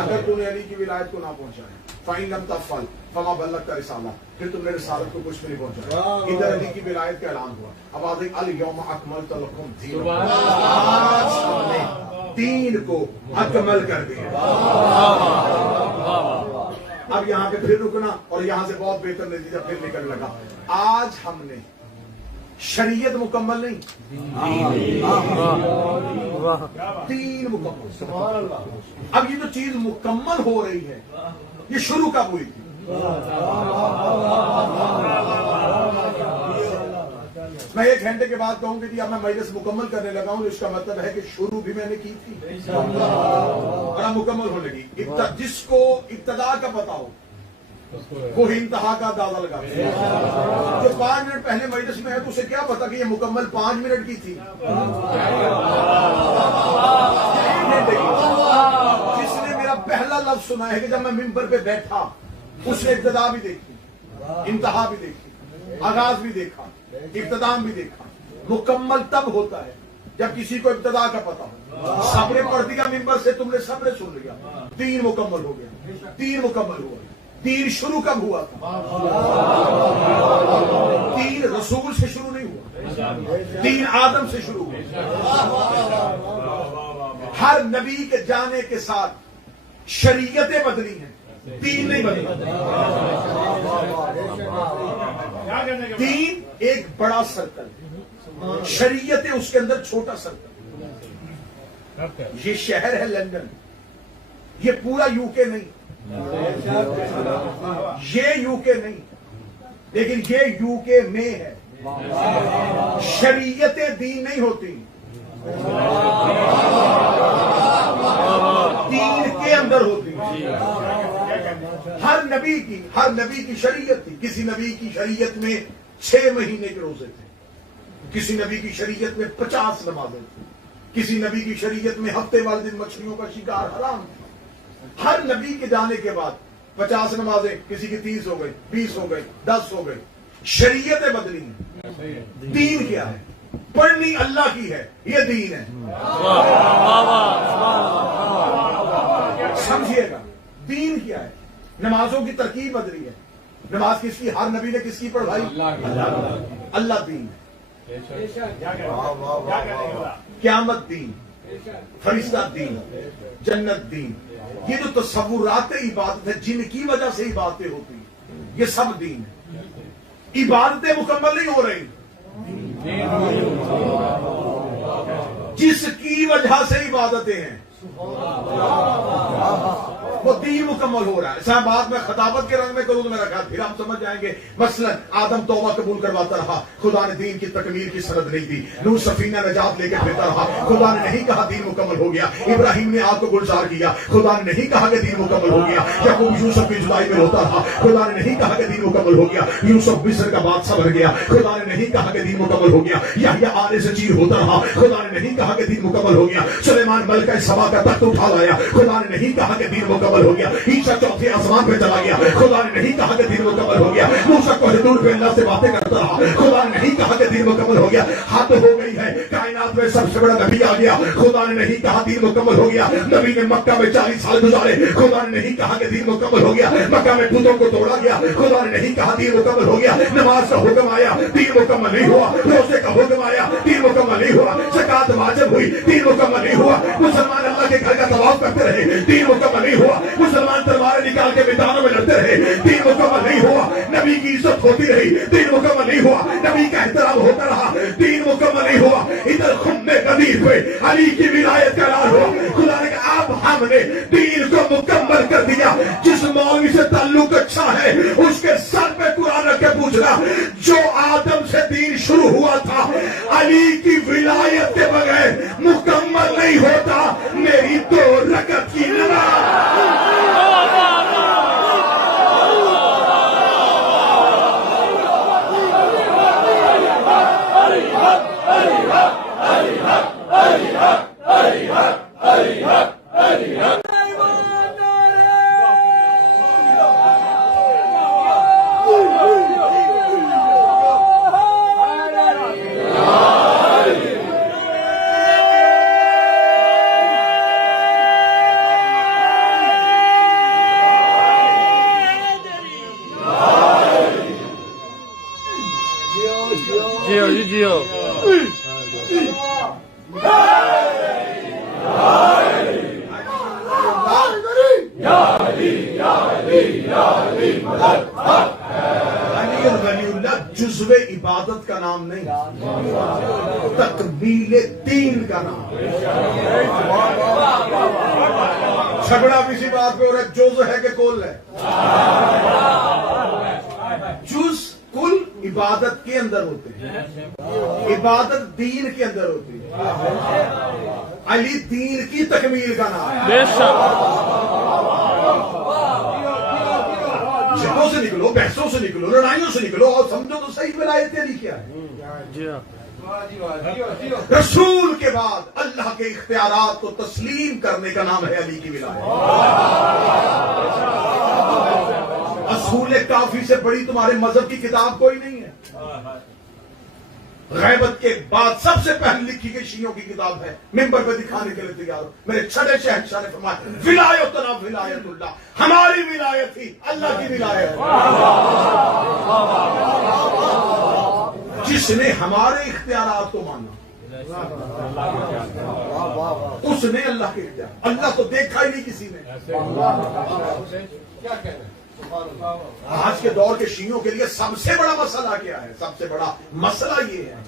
अगर तूने अली की विलायत को ना पहुंचाया, फ़इन लम तफ़अल फ़मा बल्लग़्ता रिसाला, फिर तुमने रिसालत को कुछ भी नहीं पहुंचाया। इधर अली की विलायत का ऐलान हुआ। अब आ गई अल यौमा अकमलतु लकुम दीनकुम, आज हमने दीन को अकमल कर दिया। अब यहाँ पे फिर रुकना और यहाँ से बहुत बेहतर नतीजा फिर निकल लगा। आज हमने शरीयत मुकम्मल नहीं, दीन मुकम्मल। अब ये जो चीज मुकम्मल हो रही है, ये शुरू कब हुई थी? मैं 1 घंटे के बाद कहूंगी कि अब मैं मजलिस मुकम्मल करने लगा हूं, इसका मतलब है कि शुरू भी मैंने की थी और अब मुकम्मल हो लगी। जिसको इब्तदा का पता हो वो इंतहा का अंदाजा लगा। जो 5 मिनट पहले मजलिस में है तो उसे क्या पता कि ये मुकम्मल 5 मिनट की थी। जिसने मेरा पहला लफ्ज सुना है कि जब मैं मिंबर पे बैठा, उसने इब्तदा भी देखी, इंतहा भी देखी, आगाज भी देखा, इब्तदाम भी देखा। मुकम्मल तब होता है जब किसी को इब्तदा का पता हो। सबने पढ़ दिया मिंबर से, तुमने सबने सुन लिया, दीन मुकम्मल हो गया। दीन मुकम्मल हुआ। दीन शुरू कब हुआ था? दीन रसूल से शुरू नहीं हुआ, दीन आदम से शुरू हुआ। हर नबी के जाने के साथ शरीयतें बदली हैं, दीन नहीं बदला। दीन एक बड़ा सर्कल है, शरीयतें उसके अंदर छोटा सर्कल। ये शहर है लंदन, ये पूरा यूके नहीं, ये यूके नहीं, लेकिन ये यूके में है। शरीयतें दीन नहीं होती, दीन के अंदर होती। हर नबी की शरीयत थी। किसी नबी की शरीयत में 6 महीने के रोजे थे, किसी नबी की शरीयत में 50 नमाजें थी, किसी नबी की शरीयत में हफ्ते वाले दिन मछलियों का शिकार हराम था। हर नबी के जाने के बाद 50 नमाजें, किसी की 30 हो गई, 20 हो गई, 10 हो गई। शरीयतें बदली हैं। दीन क्या है? पढ़नी अल्लाह की है, ये दीन है। समझिएगा, दीन क्या है? नमाजों की तरकीब बदली है। नमाज किसकी? हर नबी ने किसकी पढ़ाई? अल्लाह दीन है। क़यामत दीन, फरिश्ता दीन, जन्नत दीन। ये जो तसव्वुरात इबादत है, जिनकी वजह से इबादतें होती हैं, ये सब दीन है। इबादतें मुकम्मल नहीं हो रही, जिसकी वजह से इबादतें हैं वो दीन मुकम्मल हो रहा है। ऐसा बात मैं खताबत के रंग में करूं तो मेरा ख्याल फिर हम समझ जाएंगे। मसलन आदम तौबा कबूल करवाता रहा, खुदा ने दीन की तकमील की सनद नहीं दी। नूह सफीना नजात लेके फिरता रहा, खुदा ने नहीं कहा दीन मुकम्मल हो गया। इब्राहिम ने आग को गुलजार किया, खुदा ने नहीं कहा कि दीन मुकम्मल हो गया। याकूब यूसुफ की जुदाई में रोता रहा, खुदा ने नहीं कहा कि दीन मुकम्मल हो गया। यूसुफ मिस्र का बादशाह बन गया, खुदा ने नहीं कहा कि दीन मुकम्मल हो गया। याह्या आने से चीर होता रहा, खुदा ने नहीं कहा कि दीन मुकम्मल हो गया। सुलेमान मलका सभा का तख्त उठा लाया, खुदा ने नहीं कहा कि दीन मुकम्मल हो गया। ईसा चौथे आसमान पे चला गया, खुदा ने नहीं कहा कि दीन मुकम्मल हो गया। मूसा कोहिनूर पे अल्लाह से बातें करता रहा, खुदा ने नहीं कहा कि दीन मुकम्मल हो गया। हद हो गई है, कायनात में सबसे बड़ा नबी आ गया, खुदा ने नहीं कहा दीन मुकम्मल हो गया। नबी ने मक्का में 40 साल गुजारे, खुदा ने नहीं कहा कि दीन मुकम्मल हो गया। मक्का में बुतों को तोड़ा गया, खुदा ने नहीं कहा दीन मुकम्मल हो गया। नमाज का हुक्म आया, दीन मुकम्मल नहीं हुआ। रोजे का हुक्म आया, दीन मुकम्मल नहीं हुआ। ज़कात वाजिब हुई, दीन मुकम्मल नहीं हुआ। मुसलमान अल्लाह के घर का तवाफ करते रहे, दीन मुकम्मल नहीं हुआ। मुसलमान तलवारें निकाल के मैदानों में लड़ते रहे, दीन मुकम्मल नहीं हुआ। नबी की इज्जत होती रही, दीन मुकम्मल नहीं हुआ। नबी का एहतराम होता रहा, दीन मुकम्मल नहीं हुआ। इधर खुम्मे गदीर पे अली की विलायत का राज हुआ। खुदा ने कहा अब हमने दीन को मुकम्मल कर दिया। जिस मौलवी से ताल्लुक अच्छा है उसके सर पे कुरान रख के पूछना, जो आदम से दीन शुरू हुआ था, अली की विलायत के बगैर मुकम्मल नहीं होता। मेरी 2 रकअत की नमाज जियो जी जियो। जुज़्वे इबादत का नाम नहीं, तकमीले दीन का नाम। झगड़ा किसी बात पे हो रहा है, जुज़ है कि कुल है? जुज़ कुल इबादत के अंदर होते हैं, इबादत दीन के अंदर होती है। अली दीन की तकमील का नाम है। बेशक जिदों से निकलो, बहसों से निकलो, लड़ाइयों से निकलो और समझो तो सही विलायत अली क्या है। जी हाँ। रसूल के बाद अल्लाह के इख्तियारात को तस्लीम करने का नाम है अली की विलायत। असूल काफी से बड़ी तुम्हारे मजहब की किताब कोई नहीं है। गैबत के बाद सबसे पहले लिखी गई शियों की किताब है, मिंबर पे दिखाने के लिए तैयार हो। मेरे छठे शहंशाह ने फरमाया विलायतना विलायतुल्लाह, हमारी विलायत ही अल्लाह की विलायत। जिसने हमारे इख्तियारात को माना उसने अल्लाह के इख्तियार, अल्लाह तो देखा ही नहीं किसी ने। क्या कहना है? आज के दौर के शियों के लिए सबसे बड़ा मसला क्या है? सबसे बड़ा मसला ये है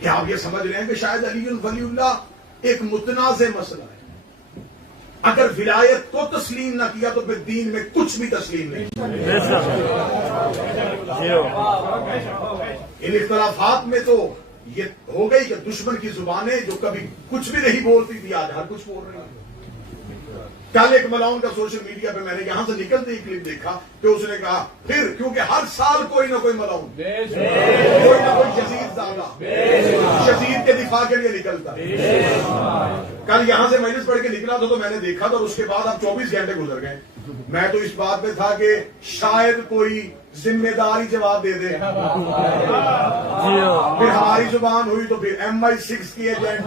कि आप ये समझ रहे हैं कि शायद अली वलीउल्लाह एक मुतनाज़े मसला है। अगर विलायत को तस्लीम ना किया तो फिर दीन में कुछ भी तस्लीम नहीं। इन इख्तलाफात में तो ये हो गई कि दुश्मन की जुबानें जो कभी कुछ भी नहीं बोलती थी आज हर कुछ बोल रही है। कल एक मलाउन का सोशल मीडिया पे मैंने यहां से निकलते ही क्लिप देखा कि उसने कहा फिर, क्योंकि हर साल कोई ना कोई मलाउन, कोई ना कोई यजीद ज़ादा यजीद के दिफा के लिए निकलता। कल यहां से मजलिस पढ़ के निकला था तो मैंने देखा था, उसके बाद अब 24 घंटे गुजर गए। मैं तो इस बात पे था कि शायद कोई जिम्मेदारी जवाब दे दे। फिर हमारी जुबान हुई तो फिर MI6 की एजेंट,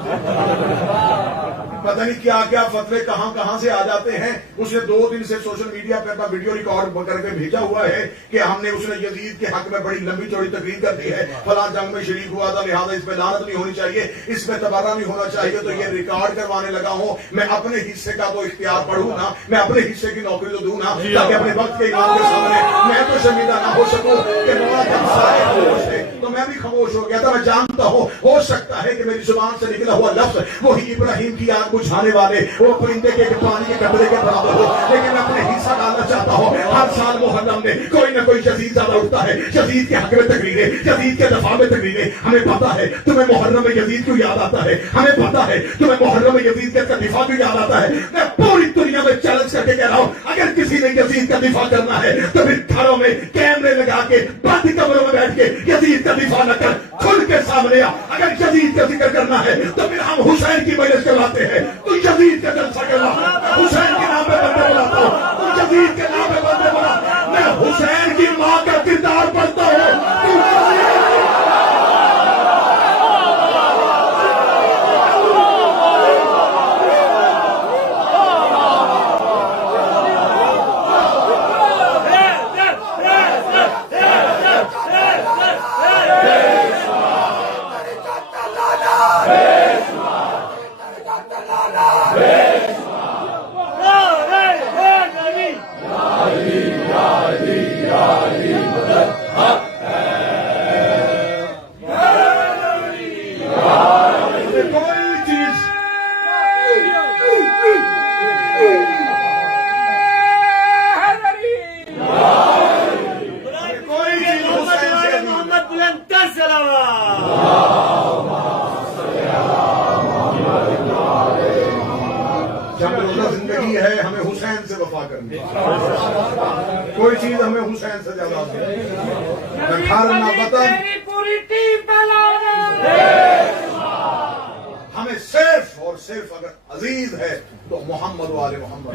पता नहीं क्या क्या फतवे कहां कहां से आ जाते हैं। उसने 2 दिन से सोशल मीडिया पर अपना वीडियो रिकॉर्ड करके भेजा हुआ है कि हमने उसने यजीद के हक में बड़ी लंबी चौड़ी तकरीर कर दी है, फलां जंग में शरीक हुआ था, लिहाजा इसमें लानत नहीं होनी चाहिए, इसमें तबारा नहीं होना चाहिए। तो ये रिकॉर्ड करवाने लगा हूं। मैं अपने हिस्से का तो इख्तियार पढ़ूं ना, मैं अपने हिस्से की नौकरी तो दूं ना, ताकि अपने वक्त के इमाम के सामने मैं तो शर्मिंदा ना हो सकूं कि मौला जब सारे खामोश थे तो मैं भी खामोश हो गया था। मैं जानता हूं हो सकता है कि मेरी जुबान से निकला हुआ लफ्ज वही इब्राहिम की आग बुझाने वाले वो परिंदे के पानी के कतरे के बराबर हो, लेकिन मैं अपने हिस्सा डालना चाहता हूं। हर साल मुहर्रम में कोई ना कोई यजीद ज़्यादा उठता है, यजीद के हक में तकरीरें, यजीद के दफा में तकरीरें। हमें पता है तुम्हें मुहर्रम में यजीद क्यों याद आता है, हमें पता है तुम्हें मुहर्रम में यजीद का दिफा क्यों याद आता है। मैं पूरी दुनिया में चैलेंज करके कह रहा हूं, अगर किसी ने यजीद का दिफा करना है तो फिर घरों में कैमरे लगा के बंद कमरों में बैठ के यजीद का दिफा न कर, खुल के सामने आ। अगर यजीद का जिक्र करना है तो फिर हम हुसैन की मजलिस करवाते हैं, तो यजीद का जलसा करवा, हुसैन के नाम पे बंदे बुलाता हूं, तो यजीद के नाम पे बंदे बुला। मैं हुसैन की मां का किरदार पढ़ता हूं। जिंदगी है हमें हुसैन से वफा करनी, कोई चीज हमें हुसैन से ज्यादा ना वतन, पूरी टीम हमें सिर्फ और सिर्फ अगर अजीज है तो मोहम्मद वाले मोहम्मद।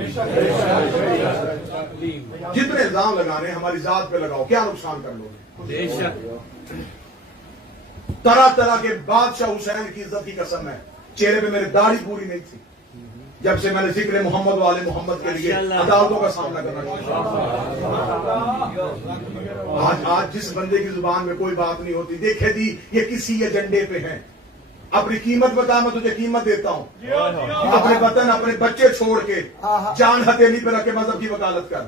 जितने इल्जाम लगाने हमारी जात पे लगाओ, क्या नुकसान कर लोगे। तरह तरह के बादशाह हुसैन की इज्जत की कसम है, चेहरे पे मेरी दाढ़ी पूरी नहीं थी जब से मैंने जिक्र मोहम्मद वाले मोहम्मद के लिए अदालतों का सामना करना शुरू। आज जिस बंदे की जुबान में कोई बात नहीं होती, देखे दी ये किसी एजेंडे पे है, अपनी कीमत बता, मैं तुझे कीमत देता हूं, अपने वतन अपने बच्चे छोड़ के जान हथेली पे रख के मजहब की वकालत कर।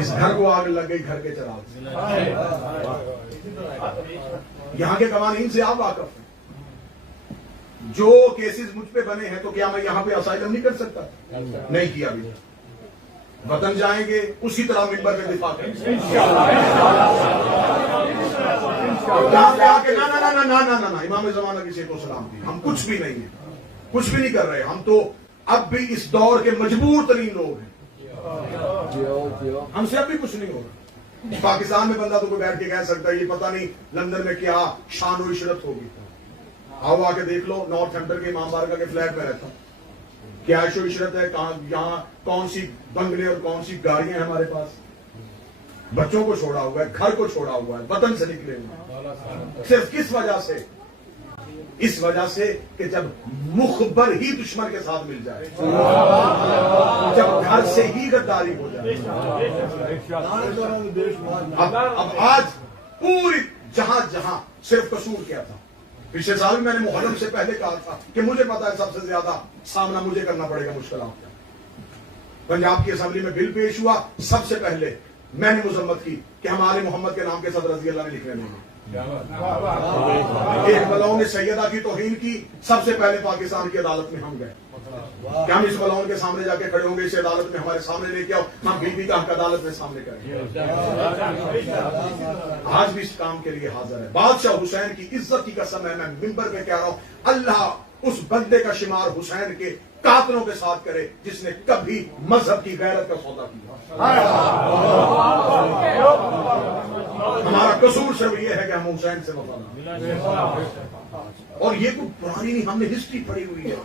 इस घर को आग लग गई, घर के चराग। यहाँ के कवानीन से आप वाकफ हैं, जो केसेस मुझ पे बने हैं, तो क्या मैं यहां पे असाइलम नहीं कर सकता? नहीं किया भी। वतन जाएंगे उसी तरह मिंबर में दिफा करेंगे। ना इमाम ज़माना किसी को सलाम दी, हम कुछ भी नहीं है, कुछ भी नहीं कर रहे। हम तो अब भी इस दौर के मजबूर तरीन लोग हैं, हमसे अब भी कुछ नहीं होगा। पाकिस्तान में बंदा तो कोई बैठ के कह सकता है ये पता नहीं लंदन में क्या शान और इशरत होगी। आओ आके देख लो, नॉर्थ हैम्पटन के इमाम बारगाह के फ्लैट में रहता हूं, क्या ऐशो इशरत है, कहां यहाँ कौन सी बंगले और कौन सी गाड़ियां हैं हमारे पास। बच्चों को छोड़ा हुआ है, घर को छोड़ा हुआ है, वतन से निकले हुए। सिर्फ किस वजह से? इस वजह से कि जब मुखबर ही दुश्मन के साथ मिल जाए, जब घर से ही गद्दारी हो जाए। अब आज पूरी जहां जहां सिर्फ कसूर क्या था। पिछले साल भी मैंने मुहर्रम से पहले कहा था कि मुझे पता है सबसे ज्यादा सामना मुझे करना पड़ेगा मुश्किलों का। पंजाब की असेंबली में बिल पेश हुआ, सबसे पहले मैंने मुजम्मत की कि हमारे मोहम्मद के नाम के साथ रजी अल्लाह ने लिखने नहीं। एक बलौन ने सैयदा की तौहीन की, सबसे पहले पाकिस्तान की अदालत में हम गए। क्या हम इस बलौन के सामने जाके खड़े होंगे, इस अदालत में हमारे सामने लेके आओ, हम बीबी का हक अदालत में सामने करेंगे। आज भी इस काम के लिए हाजिर है। बादशाह हुसैन की इज्जत की कसम है, मैं मिंबर पे कह रहा हूं, अल्लाह उस बंदे का शुमार हुसैन के कातलों के साथ करे जिसने कभी मजहब की गैरत का सौदा किया। हमारा कसूर सिर्फ ये है कि हम हुसैन से वफादार। और ये कोई पुरानी नहीं, हमने हिस्ट्री पढ़ी हुई है।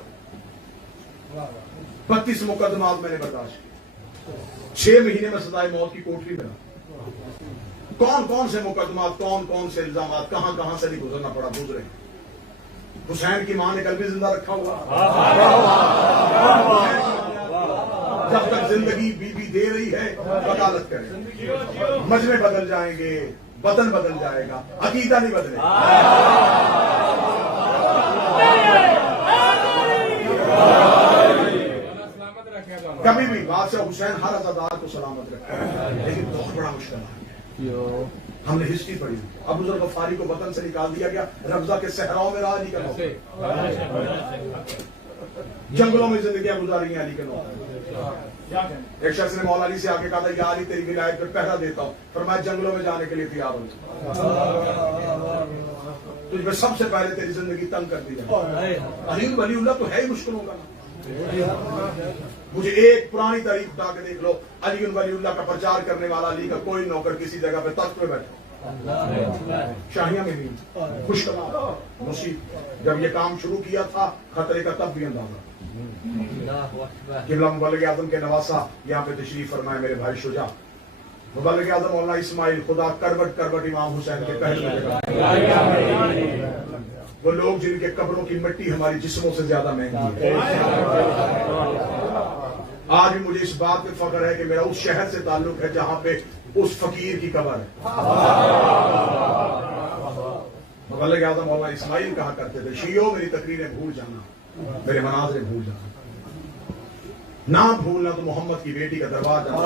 32 मुकदमात मैंने बर्दाश्त किए, 6 महीने में सजाए मौत की कोठरी में। कौन कौन से मुकदमात, कौन कौन से इल्जाम, कहां कहां से नहीं गुजरना पड़ा, गुजरे। हुसैन की मां ने कल भी जिंदा रखा हुआ। जब तक जिंदगी बीबी दे रही है वकालत करें। मजमे बदल जाएंगे, वतन बदल जाएगा, अकीदा नहीं बदलेगा। कभी भी बादशाह हुसैन हर अज़ादार को सलामत रखा, लेकिन बहुत बड़ा मुश्किल है। हमने हिस्ट्री पढ़ी, अबू ज़र गफ़ारी को वतन से निकाल दिया गया, रब्जा के सहराओं में रहा अली का नौकर, जंगलों में जिंदगियां गुजारी हैं अली के नौकर। एक शख्स ने मौला अली से आके कहा था, या अली तेरी विलायत पर पहरा देता हूं, फरमाया जंगलों में जाने के लिए तैयार हो, तुझ पे सबसे पहले तेरी जिंदगी तंग कर दी जाए। अली वलीउल्लाह तो है ही मुश्किलों का। मुझे एक पुरानी तारीख उठा के देख लो, अली वलीउल्लाह का प्रचार करने वाला अली का कोई नौकर किसी जगह पे तख्त पे बैठा, शाहियां में नहीं, खुशकलाम मुसीब। जब ये काम शुरू किया था खतरे का तब भी अंदाजा। किबला मुबल्लिग आज़म के नवासा यहाँ पे तशरीफ फरमाए मेरे भाई शुजा, मुबल्लिग आज़म मौलाना इस्माइल, खुदा करबट करबट इमाम हुसैन के पहले में जगह। वो लोग जिनके कब्रों की मिट्टी हमारी जिस्मों से ज्यादा महंगी है। आज भी मुझे इस बात पे फख्र है कि मेरा उस शहर से ताल्लुक है जहां पे उस फकीर की कब्र है। मुबल्लिग आज़म मौलाना इस्माइल कहा करते थे, शियो मेरी तकरीरें भूल जाना, मेरे मनाज़िर भूल जाना, ना भूलना तो मोहम्मद की बेटी का दरबार जाना।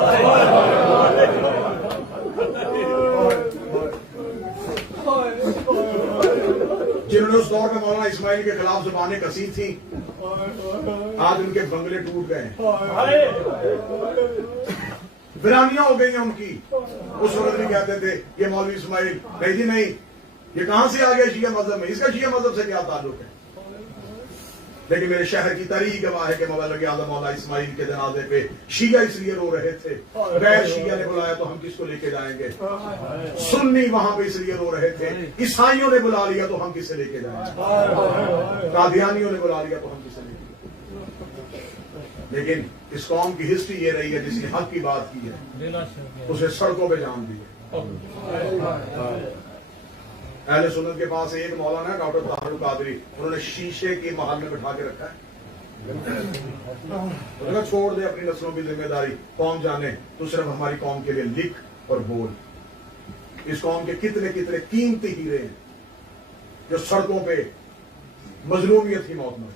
जिन्होंने उस दौर में मौलाना इस्माइल के खिलाफ जुबानें कसी थी, आज उनके बंगले टूट गए, वीरानियां हो गई हैं उनकी। उस वक्त भी कहते थे ये मौलवी इस्माइल, नहीं जी नहीं, ये कहां से आ गया शिया मजहब में, इसका शिया मजहब से क्या ताल्लुक है। लेकिन मेरे शहर की तारीख गवाह है कि मुबल्लिग आज़म मौलाना इस्माइल के जनाजे पे शिया इसलिए रो रहे थे, गैर शिया ने बुलाया तो हम किसको लेके जाएंगे। सुन्नी वहां पे इसलिए रो रहे थे, ईसाइयों ने बुला लिया तो हम किसे लेके जाएंगे, कादियानियों ने बुला लिया तो हम किसे लेके जाएंगे। लेकिन इस कौम की हिस्ट्री ये रही है, जिसने हक की बात की है उसे सड़कों पे जान दी है। अहले सुन्नत के पास एक मौलाना डॉक्टर तारुक कादरी, उन्होंने शीशे के महल में बिठा के रखा है। उन्होंने छोड़ दे अपनी नस्लों की जिम्मेदारी, कौम जाने, तो सिर्फ हमारी कौम के लिए लिख और बोल। इस कौम के कितने कितने कीमती हीरे हैं जो सड़कों पे मजलूमियत की मौत में।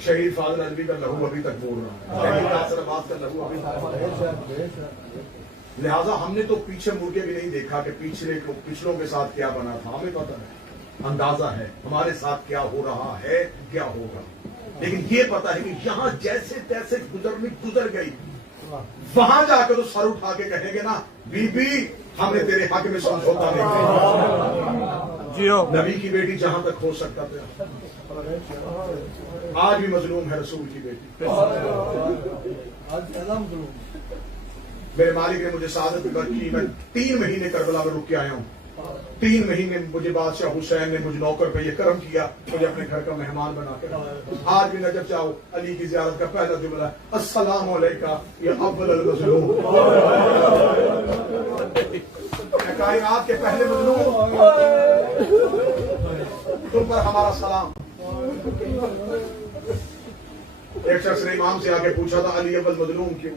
शहीद फाजिल अजमी का लहू अभी तक बोल रहा है, शहीद नासिर अब्बास का लहू अभी तक। लिहाजा हमने तो पीछे मुड़ के भी नहीं देखा कि पिछलों के साथ क्या बना था। हमें पता है, अंदाजा है हमारे साथ क्या हो रहा है, क्या होगा। लेकिन ये पता है कि यहां जैसे तैसे गुजर गई, वहां जाकर तो सर उठा के कहेंगे ना, बीबी हमने तेरे हक में समझौता नहीं किया। जियो नबी की बेटी जहां तक हो सकता था, आज भी मजलूम है रसूल की बेटी। मेरे मालिक ने मुझे सादत बख्शी, मैं 3 महीने करबला में रुक के आया हूँ। 3 महीने मुझे बादशाह हुसैन ने मुझे नौकर पे ये करम किया, मुझे अपने घर का मेहमान बनाकर। आज भी नजब चाहो अली की जियारत का पहला जुमला अस्सलाम अलैका या अव्वल मजलूम, कायनात के पहले मजलूम, तुम पर हमारा सलाम। एक शख्स ने इमाम से आके पूछा था अली अव्वल मजलूम क्यों?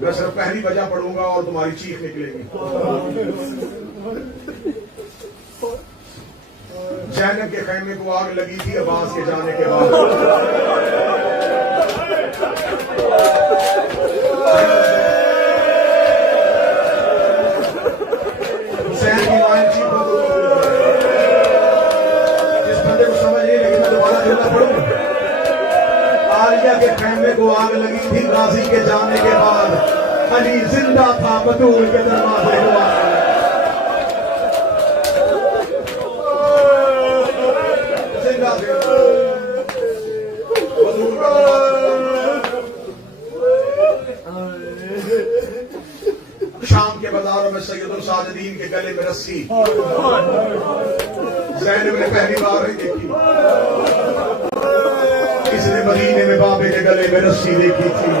मैं सिर्फ पहली वजह पढ़ूंगा और तुम्हारी चीख निकलेगी। जैनब के खैमे को आग लगी थी अब्बास के जाने के बाद। हुसैन की लाइन चीखों को, जिस बंदे को समझ नहीं लगी मैं दोबारा जुमला पढ़ूं। आलिया के खैमे को आग लगी थी गाजी के जाने के बाद, अली जिंदा था बतूल के दरवाजे हुआ। जिंदा थे बतूल का शाम के बाजारों में सैयदुल साजिदीन के गले में रस्सी ज़ैनब ने पहली बार नहीं देखी। इसने मदीने में बाबे के गले में रस्सी देखी थी।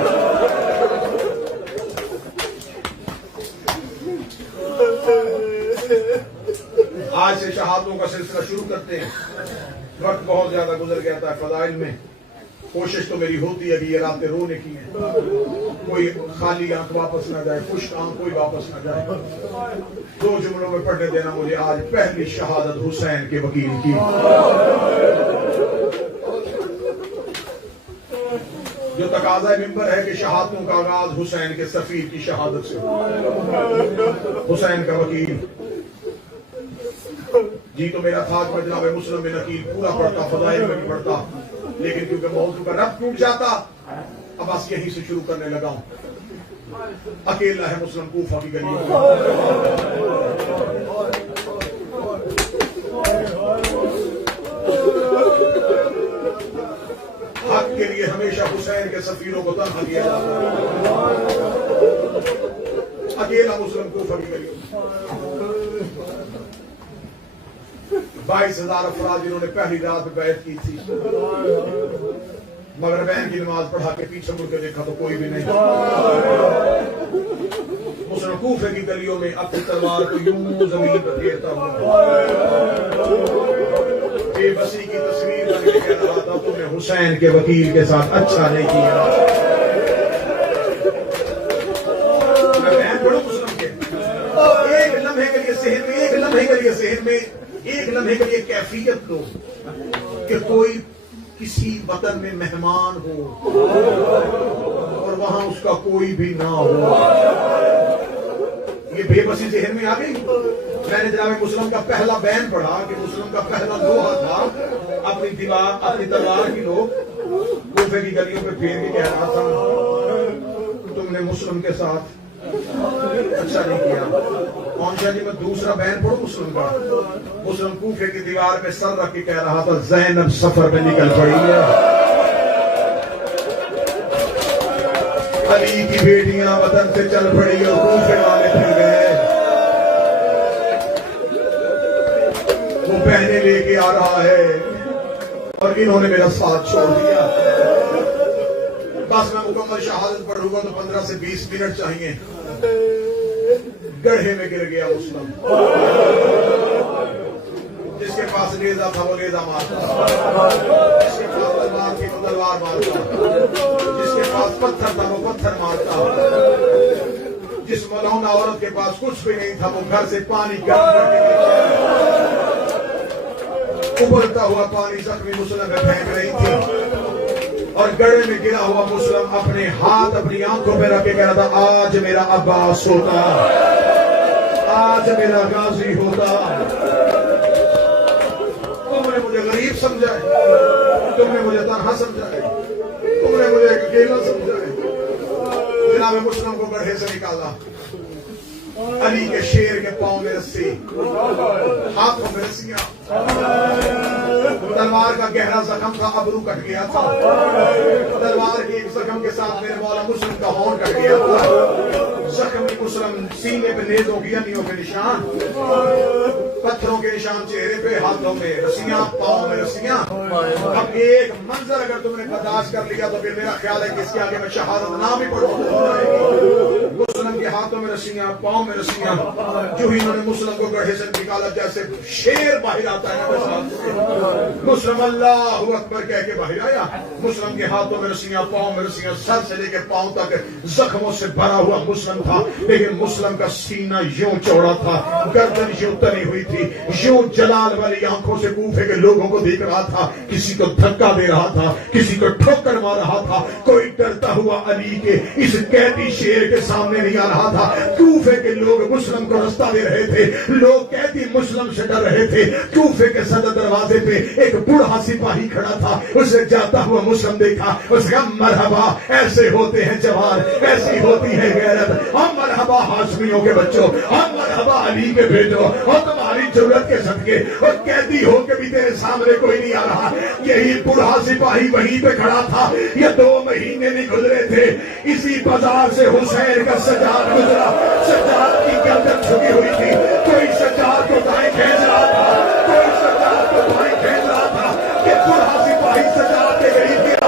आज से शहादतों का सिलसिला शुरू करते हैं। वक्त बहुत ज्यादा गुजर गया था फदाइल में। कोशिश तो मेरी होती है कि ये रातें रोने की हैं, कोई खाली आंख वापस ना जाए, खुश आंख कोई वापस ना जाए। 2 जुमलों में पढ़ने देना मुझे आज पहली शहादत हुसैन के वकील की। जो तकाज़ा मिंबर है कि शहादतों का आगाज हुसैन के सफीर की शहादत से। हुसैन का वकील जी तो मेरा था कि जनाब मुस्लिम में नकील पूरा पढ़ता, फदाइल में भी पढ़ता, लेकिन क्योंकि मौजू का रब टूट जाता, अब बस यहीं से शुरू करने लगा हूं। अकेला है मुस्लिम कूफा की गलियों में। हक के लिए हमेशा हुसैन के सफीरों को तनहा किया जाता है। अकेला मुस्लिम कूफा की गलियों में 22,000 अफराद जिन्होंने पहली रात में बैठ की थी। मगर बहन की नमाज पढ़ा के पीछे मुड़ के देखा तो कोई भी नहीं। मुस्लिम कूफे की गलियों में अपनी तलवार को यूं जमीन पर फेरता हुआ बेबसी की तस्वीर बन के कह रहा था, तुमने हुसैन के वकील के साथ अच्छा नहीं किया। मैं बहन पढ़ू मुस्लिम के एक लम्हे के लिए सेहत में, एक लम्हे के लिए सेहत में, एक लम्हे के लिए कैफियत लो कि कोई किसी वतन में मेहमान हो और वहां उसका कोई भी ना हो। ये बेबसी जहन में आ गई। मैंने जनाब मुस्लिम का पहला बैन पढ़ा कि मुस्लिम का पहला लोहा था अपनी दीवार, अपनी तलवार की लोग कूफे की गलियों पे फेर के कह रहा था, तुमने मुस्लिम के साथ अच्छा नहीं किया। कौन सा जी मैं दूसरा बैन पढ़ू मुस्लिम का? मुस्लिम कूफे की दीवार पे सर रख के कह रहा था, ज़ैनब सफर में निकल पड़ी है, अली की बेटियां वतन से चल पड़ी और कूफे वाले फिर गए। वो बहने लेके आ रहा है और इन्होंने मेरा साथ छोड़ दिया। बस मैं मुकम्मल शहादत पढ़ूंगा तो 15 से 20 मिनट चाहिए। गड्ढे में गिर गया मुस्लिम। जिसके पास नेजा था वो नेजा मारता, जिसके पास तलवार थी वो तलवार मारता, जिसके पास पत्थर था वो पत्थर मारता, जिस मलौना औरत के पास कुछ भी नहीं था वो घर से पानी गर्म करके उबलता हुआ पानी जख्मी मुस्लिम में फेंक रही थी। और गड्ढे में गिरा हुआ मुस्लिम अपने हाथ अपनी आंखों में रख के कह रहा था, आज मेरा अब्बास होता, आज मेरा गाजी होता। तुमने मुझे गरीब समझा है, तुमने मुझे तन्हा समझा है, तुमने मुझे अकेला समझा है। जनाब मुस्लिम को गड्ढे से निकाला, अली के शेर के पांव में रस्सी, हाथों में रस्सियां, तलवार का गहरा जख्म था, अबरू कट गया था, तलवार के एक जख्म के साथ मेरे मौला मुस्लिम का हॉर्न कट गया था। जख्मी मुस्लिम सीने पे नेजों की अनियों के निशान, पत्थरों के निशान चेहरे पे, हाथों में रस्सियां, पांव में रस्सियां। अब एक मंजर अगर तुमने बर्दाश्त कर लिया तो फिर मेरा ख्याल है कि इसके आगे मैं शहादत नाम ही पढ़ूंगा। मुस्लिम के हाथों में रस्सियां, पांव में रस्सियां, जो ही इन्होंने मुस्लिम को गड्ढे से निकाला जैसे शेर बाहर आता है ना, मुस्लिम अल्लाहु अकबर कह के बाहर आया। मुस्लिम के हाथों में रस्सियां, पांव में रस्सियां, सर से लेकर पांव तक जख्मों से भरा हुआ मुस्लिम था, लेकिन मुस्लिम का सीना यूं चौड़ा था, गर्दन यूं तनी हुई थी, यूं जलाल वाली आंखों से कूफे के लोगों को देख रहा था, किसी को धक्का दे रहा था, किसी को ठोकर मार रहा था। कोई डरता हुआ अली के इस कैदी शेर के सामने नहीं आ रहा था। कूफे के लोग मुस्लिम को रास्ता दे रहे थे, लोग कैदी मुस्लिम से डर रहे थे। कूफे के सदर दरवाजे पे एक बूढ़ा सिपाही खड़ा था, उसे जाता हुआ मुस्लिम देखा, उसका मरहबा, ऐसे होते हैं जवान, ऐसी होती है गैरत, हम मरहबा हाशमियों के बच्चों, हम मरहबा अली के बेटों, और तुम्हारी जरूरत के सदके, और कैदी होके भी तेरे सामने कोई नहीं आ रहा। यही बूढ़ा सिपाही वहीं पे खड़ा था। ये 2 महीने नहीं गुजरे थे, इसी बाजार से हुसैन का सजाद गुजरा। सजाद की गर्दन झुकी हुई थी, कोई सजाद को दाएं खींच रहा था, कोई सजाद को बाएं खींच रहा था। ये बूढ़ा सिपाही सजाद के गरीब किया।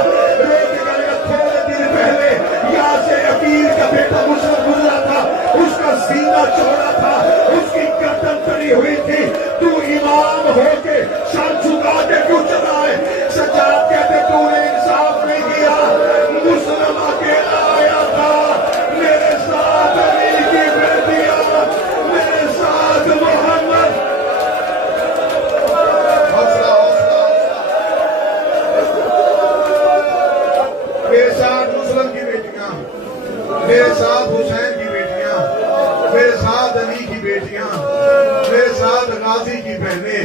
थोड़े दिन पहले यहाँ से अकील का बेटा मुस्लिम गुजरा था, उसका सीना चौड़ा था, उसकी गर्दन तनी हुई थी। तू इमाम होके सर झुका के क्यों चला है? सजाद कहते तूने इंसाफ नहीं किया। मुस्लिम अकेला आया था, मेरे साथ अली की बेटियां, मेरे साथ मोहम्मद। हौसला हौसला, मेरे साथ मुस्लिम की बेटियां, मेरे साथ हुसैन की बेटियां, मेरे साथ अली की बेटियां, मेरे साथ गाजी की बहनें।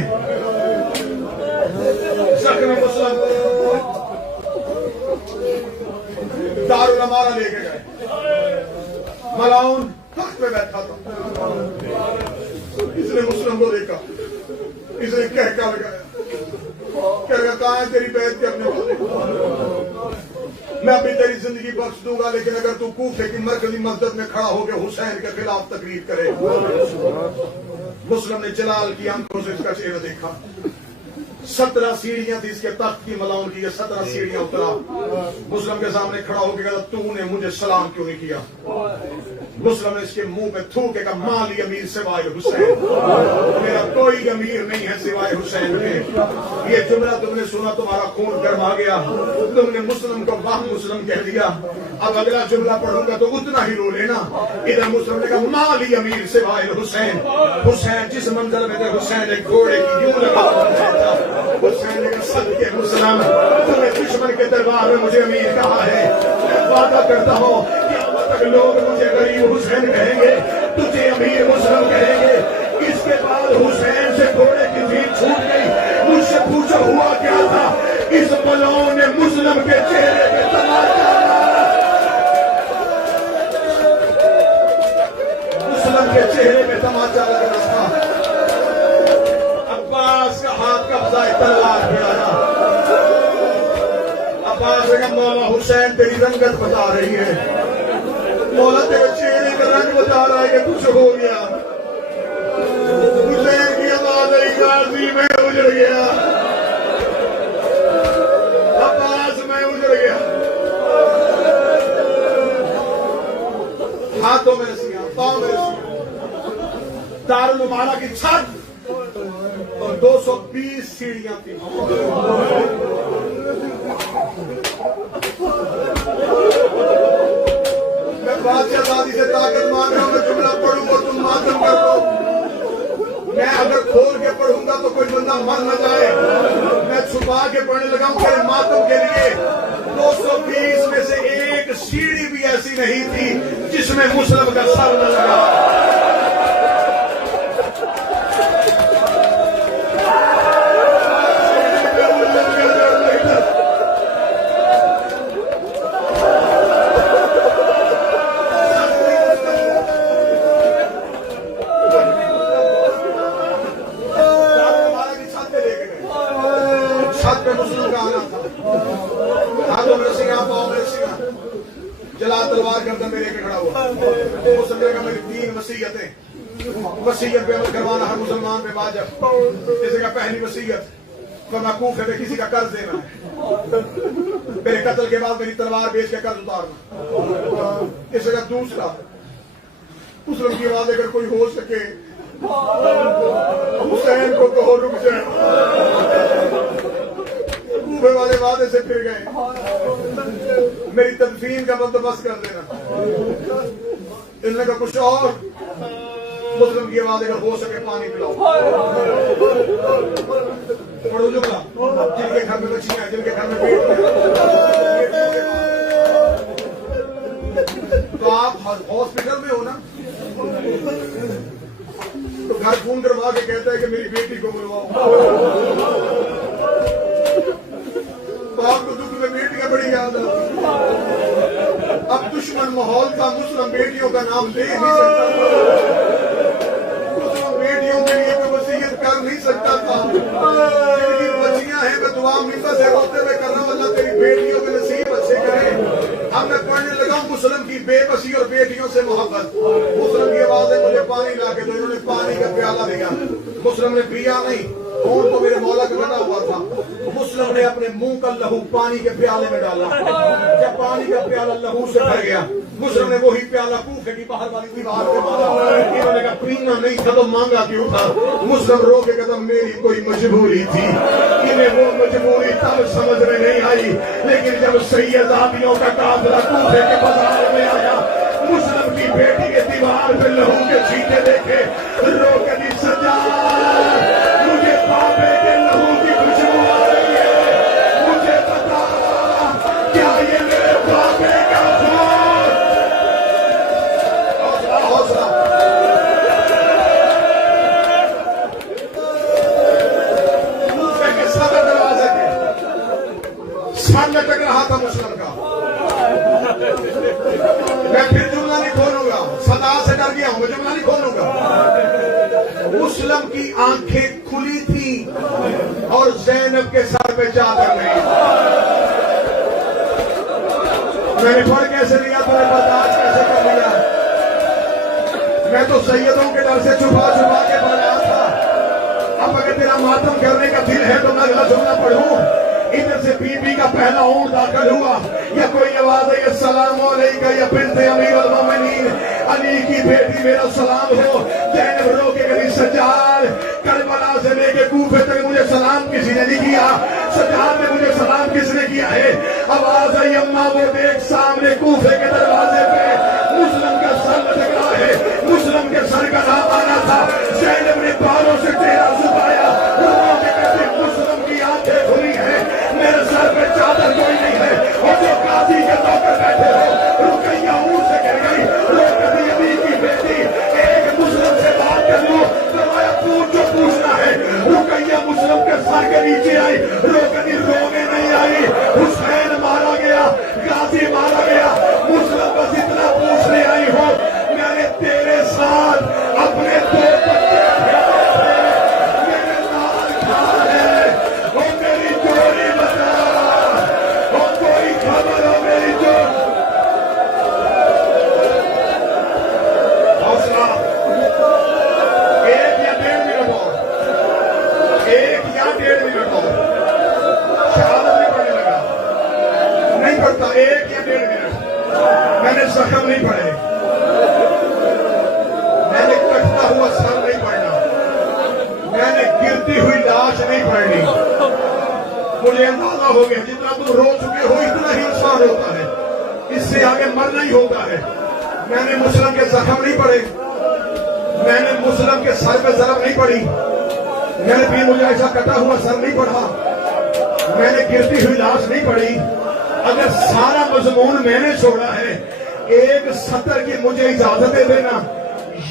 जख्मी मुस्लिम दारुल अमारा लेके गए। मलाउन तख्त पे बैठा था, इसने मुस्लिम को देखा, इसने कहका लगाया, कहा है तेरी बैत करने वाले, मैं अभी तेरी जिंदगी बख्श दूंगा, लेकिन अगर तू कूफे की मरकजी मस्जिद में खड़ा होकर हुसैन के खिलाफ तकरीर करे। मुस्लिम ने जलाल की आंखों से इसका चेहरा देखा। 17 सीढ़ियां थी इसके तख्त की, मलाउन की, 17 सीढ़ियां उतरा। मुस्लिम के सामने खड़ा होकर कहा तूने मुझे सलाम क्यों नहीं किया? मुस्लिम ने इसके मुंह पे थूके का माली अमीर सिवाय हुसैन, मेरा कोई अमीर नहीं है सिवाय हुसैन के। ये जुमला तुमने सुना, तुम्हारा खून गर्मा गया, तुमने मुस्लिम को वाह मुस्लिम कह दिया। अब अगला जुमला पढ़ूंगा तो उतना ही रो लेना। इधर मुस्लिम ने कहा माली अमीर सिवाय हुसैन। हुसैन जिस मंजिल में थे, हुसैन एक घोड़े की यूं लगा हुसैन ने कहा सत्य मुस्लिम, तुमने दुश्मन के दरबार में मुझे अमीर कहा है। मैं वादा करता हूँ कि लोग मुझे गरीब हुसैन कहेंगे, तुझे अमीर मुस्लिम कहेंगे। इसके बाद हुसैन से घोड़े की जीत छूट गई। मुझसे पूछो हुआ क्या था? इस मलाउन ने मुस्लिम के चेहरे पे तमाचा मारा, मुस्लिम के चेहरे पे तमाचा लग रहा था। अब्बास का हाथ कब्जा तलवार पे आया। अब्बास ने कहा मौला हुसैन तेरी रंगत बता रही है, मौला तेरे चेहरे का रंग बता रहा है कि कुछ हो गया। हुसैन की आवाज आई गाजी में उजड़ गया, अब्बास में उजड़ गया। हाथों में रस्सियां, पांव में रस्सियां, दारुल उमारा की छत और 220 सीढ़ियां थी। मैं बादशाह दादी से ताकत मांग रहा हूं, मैं जुमला पढ़ूं और तुम मातम कर दो। मैं अगर खोल के पढ़ूंगा तो कोई बंदा मर न जाए, मैं छुपा के पढ़ने लगा हूं तेरे मातम के लिए। 220 में से एक सीढ़ी भी ऐसी नहीं थी जिसमें मुस्लिम का सर न लगा। समझेगा मेरी 3 वसीयतें, वसीयत पे अमल करवाना हर मुसलमान पे वाजिब। जैसे का पहली वसीयत तो मैं कूफे पे किसी का कर्ज देना है, मेरे कत्ल के बाद मेरी तलवार बेच के कर्ज उतारना। इस जगह दूसरा मुस्लिम की आवाज अगर कोई हो सके हुसैन को कहो रुक जाए। कूफे वाले वादे से फिर गए, मेरी तदफीन का बंदोबस्त कर देना। इनने का कुछ और मुस्लिम की आवाज अगर हो सके पानी पिलाओ। पढ़ो जुमला, जिनके घर में बच्चियां, जिनके घर में बेटियां, तो आप हॉस्पिटल में हो ना, तो घर फोन करवा के कहता है कि मेरी बेटी को बुलवाओ। तो आपको दुख में बेटियां बड़ी याद आती। अब दुश्मन माहौल का मुस्लिम बेटियों का नाम ले नहीं सकता, मुस्लिम बेटियों के लिए कोई वसीयत कर नहीं सकता था। जिनकी बच्चियां हैं मैं दुआ मिंबर से रोते हुए कर रहा हूं, अल्लाह तेरी बेटियों के नसीब अच्छे करे। अब मैं पढ़ने लगा हूं मुस्लिम की बेबसी और बेटियों से मोहब्बत। मुस्लिम की आवाज है मुझे पानी ला के दो, इन्होंने पानी का प्याला दिया। मुस्लिम ने पिया नहीं, और तो मेरे मौला का बना हुआ था। मुस्लिम ने अपने मुंह का लहू पानी के प्याले में डाला। जब पानी का प्याला लहू से भर गया, मुस्लिम ने वही प्याला कूफे की बाहर वाली दीवार पे मारा। इन्होंने कहा पीना नहीं था तो मांगा क्यों था? मुस्लिम रो के कदम मेरी कोई मजबूरी थी। इन्हें वो मजबूरी तब समझ में नहीं आई, लेकिन जब सैयदाबियों का काफिला कूफे के बाजार में आया, मुस्लिम की बेटी के दीवार पे लहू के छींटे देखे, रो के दी सजा मुझे पापे के लहू की खुशबू आ रही है, मुझे बता क्या ये मेरे पापे का खून? हौसला हौसला, कूफे के सदर दरवाजे के सामने टक रहा था मुस्लिम का। मैं फिर जुमला नहीं खोलूंगा, सदा से डर गया हूं, मैं जुमला नहीं खोलूंगा। मुस्लिम की आंखें खुली थी और ज़ैनब के सर पे चादर नहीं। मैंने पढ़ कैसे लिया, तुम्हें बर्दाश्त कैसे कर लिया? मैं तो सैयदों के डर से छुपा छुपा के पढ़ रहा था। अब अगर तेरा मातम करने का दिल है तो मैं अगला जुमला पढ़ूं। इधर से बीबी का पहला ऊँट दाखिल हुआ, या कोई आवाज है अस्सलाम अलैका या बिन्ते अमीरुल मोमिनीन, अली की बेटी मेरा सलाम हो। ज़ैनब रो के गई सज्जाद, करबला से लेके कूफे तक मुझे सलाम किसी ने नहीं किया। सज्जाद ने मुझे सलाम किसने किया है? आवाज आई अम्मा वो देख सामने कूफे के दरवाजे पे मुस्लिम का सर लटक रहा है। मुस्लिम के सर का नाम आना था। ज़ैनब ने बालों से तेरा सुबाया, मुस्लिम की आंखें खुली है, मेरे सर पे चादर कोई नहीं है, और जो काजी के नौकर बैठे हो रुकैया ऊँट से गिर गई। रोकती अली की बेटी, एक मुस्लिम से बात कर लो, फरमाया पूछ जो पूछना है। रुकैया मुस्लिम के सर के नीचे आई, रोकती रोने नहीं आई। हुसैन मारा गया, गाजी मारा गया, मुस्लिम बस इतना पूछने आई हो मैंने तेरे साथ अपने 2 बच्चे जख्म नहीं पड़े, मैंने कटता हुआ सर नहीं पड़ना, मैंने गिरती हुई लाश नहीं पड़नी। मुझे अंदाजा हो गया जितना तुम रो चुके हो इतना ही इंसान होता है, इससे आगे मरना ही होता है। मैंने मुस्लिम के जख्म नहीं पड़े, मैंने मुस्लिम के सर पे जरब नहीं पड़ी, मैंने भी मुझे ऐसा कटा हुआ सर नहीं पड़ा, मैंने गिरती हुई लाश नहीं पड़ी। अगर सारा मजमून मैंने छोड़ा है, एक सतर की मुझे इजाजत दे देना।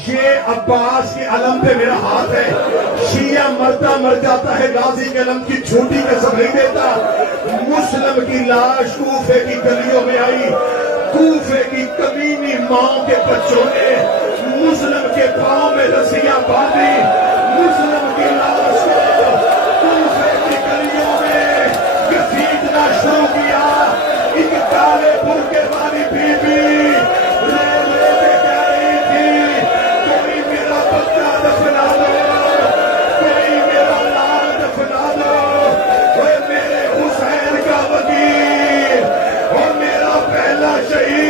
ये अब्बास के अलम पे मेरा हाथ है, शिया मरता मर जाता है, गाजी के अलम की झूठी कसम नहीं देता। मुस्लिम की लाश कूफे की गलियों में आई, कूफे की कमीनी माओ के बच्चों ने मुस्लिम के पांव में रस्सियां बांधी, मुस्लिम की लाश को कूफे की गलियों में घसीटना शुरू किया। एक काले बुर्के वाली बीबी रो रो शहीद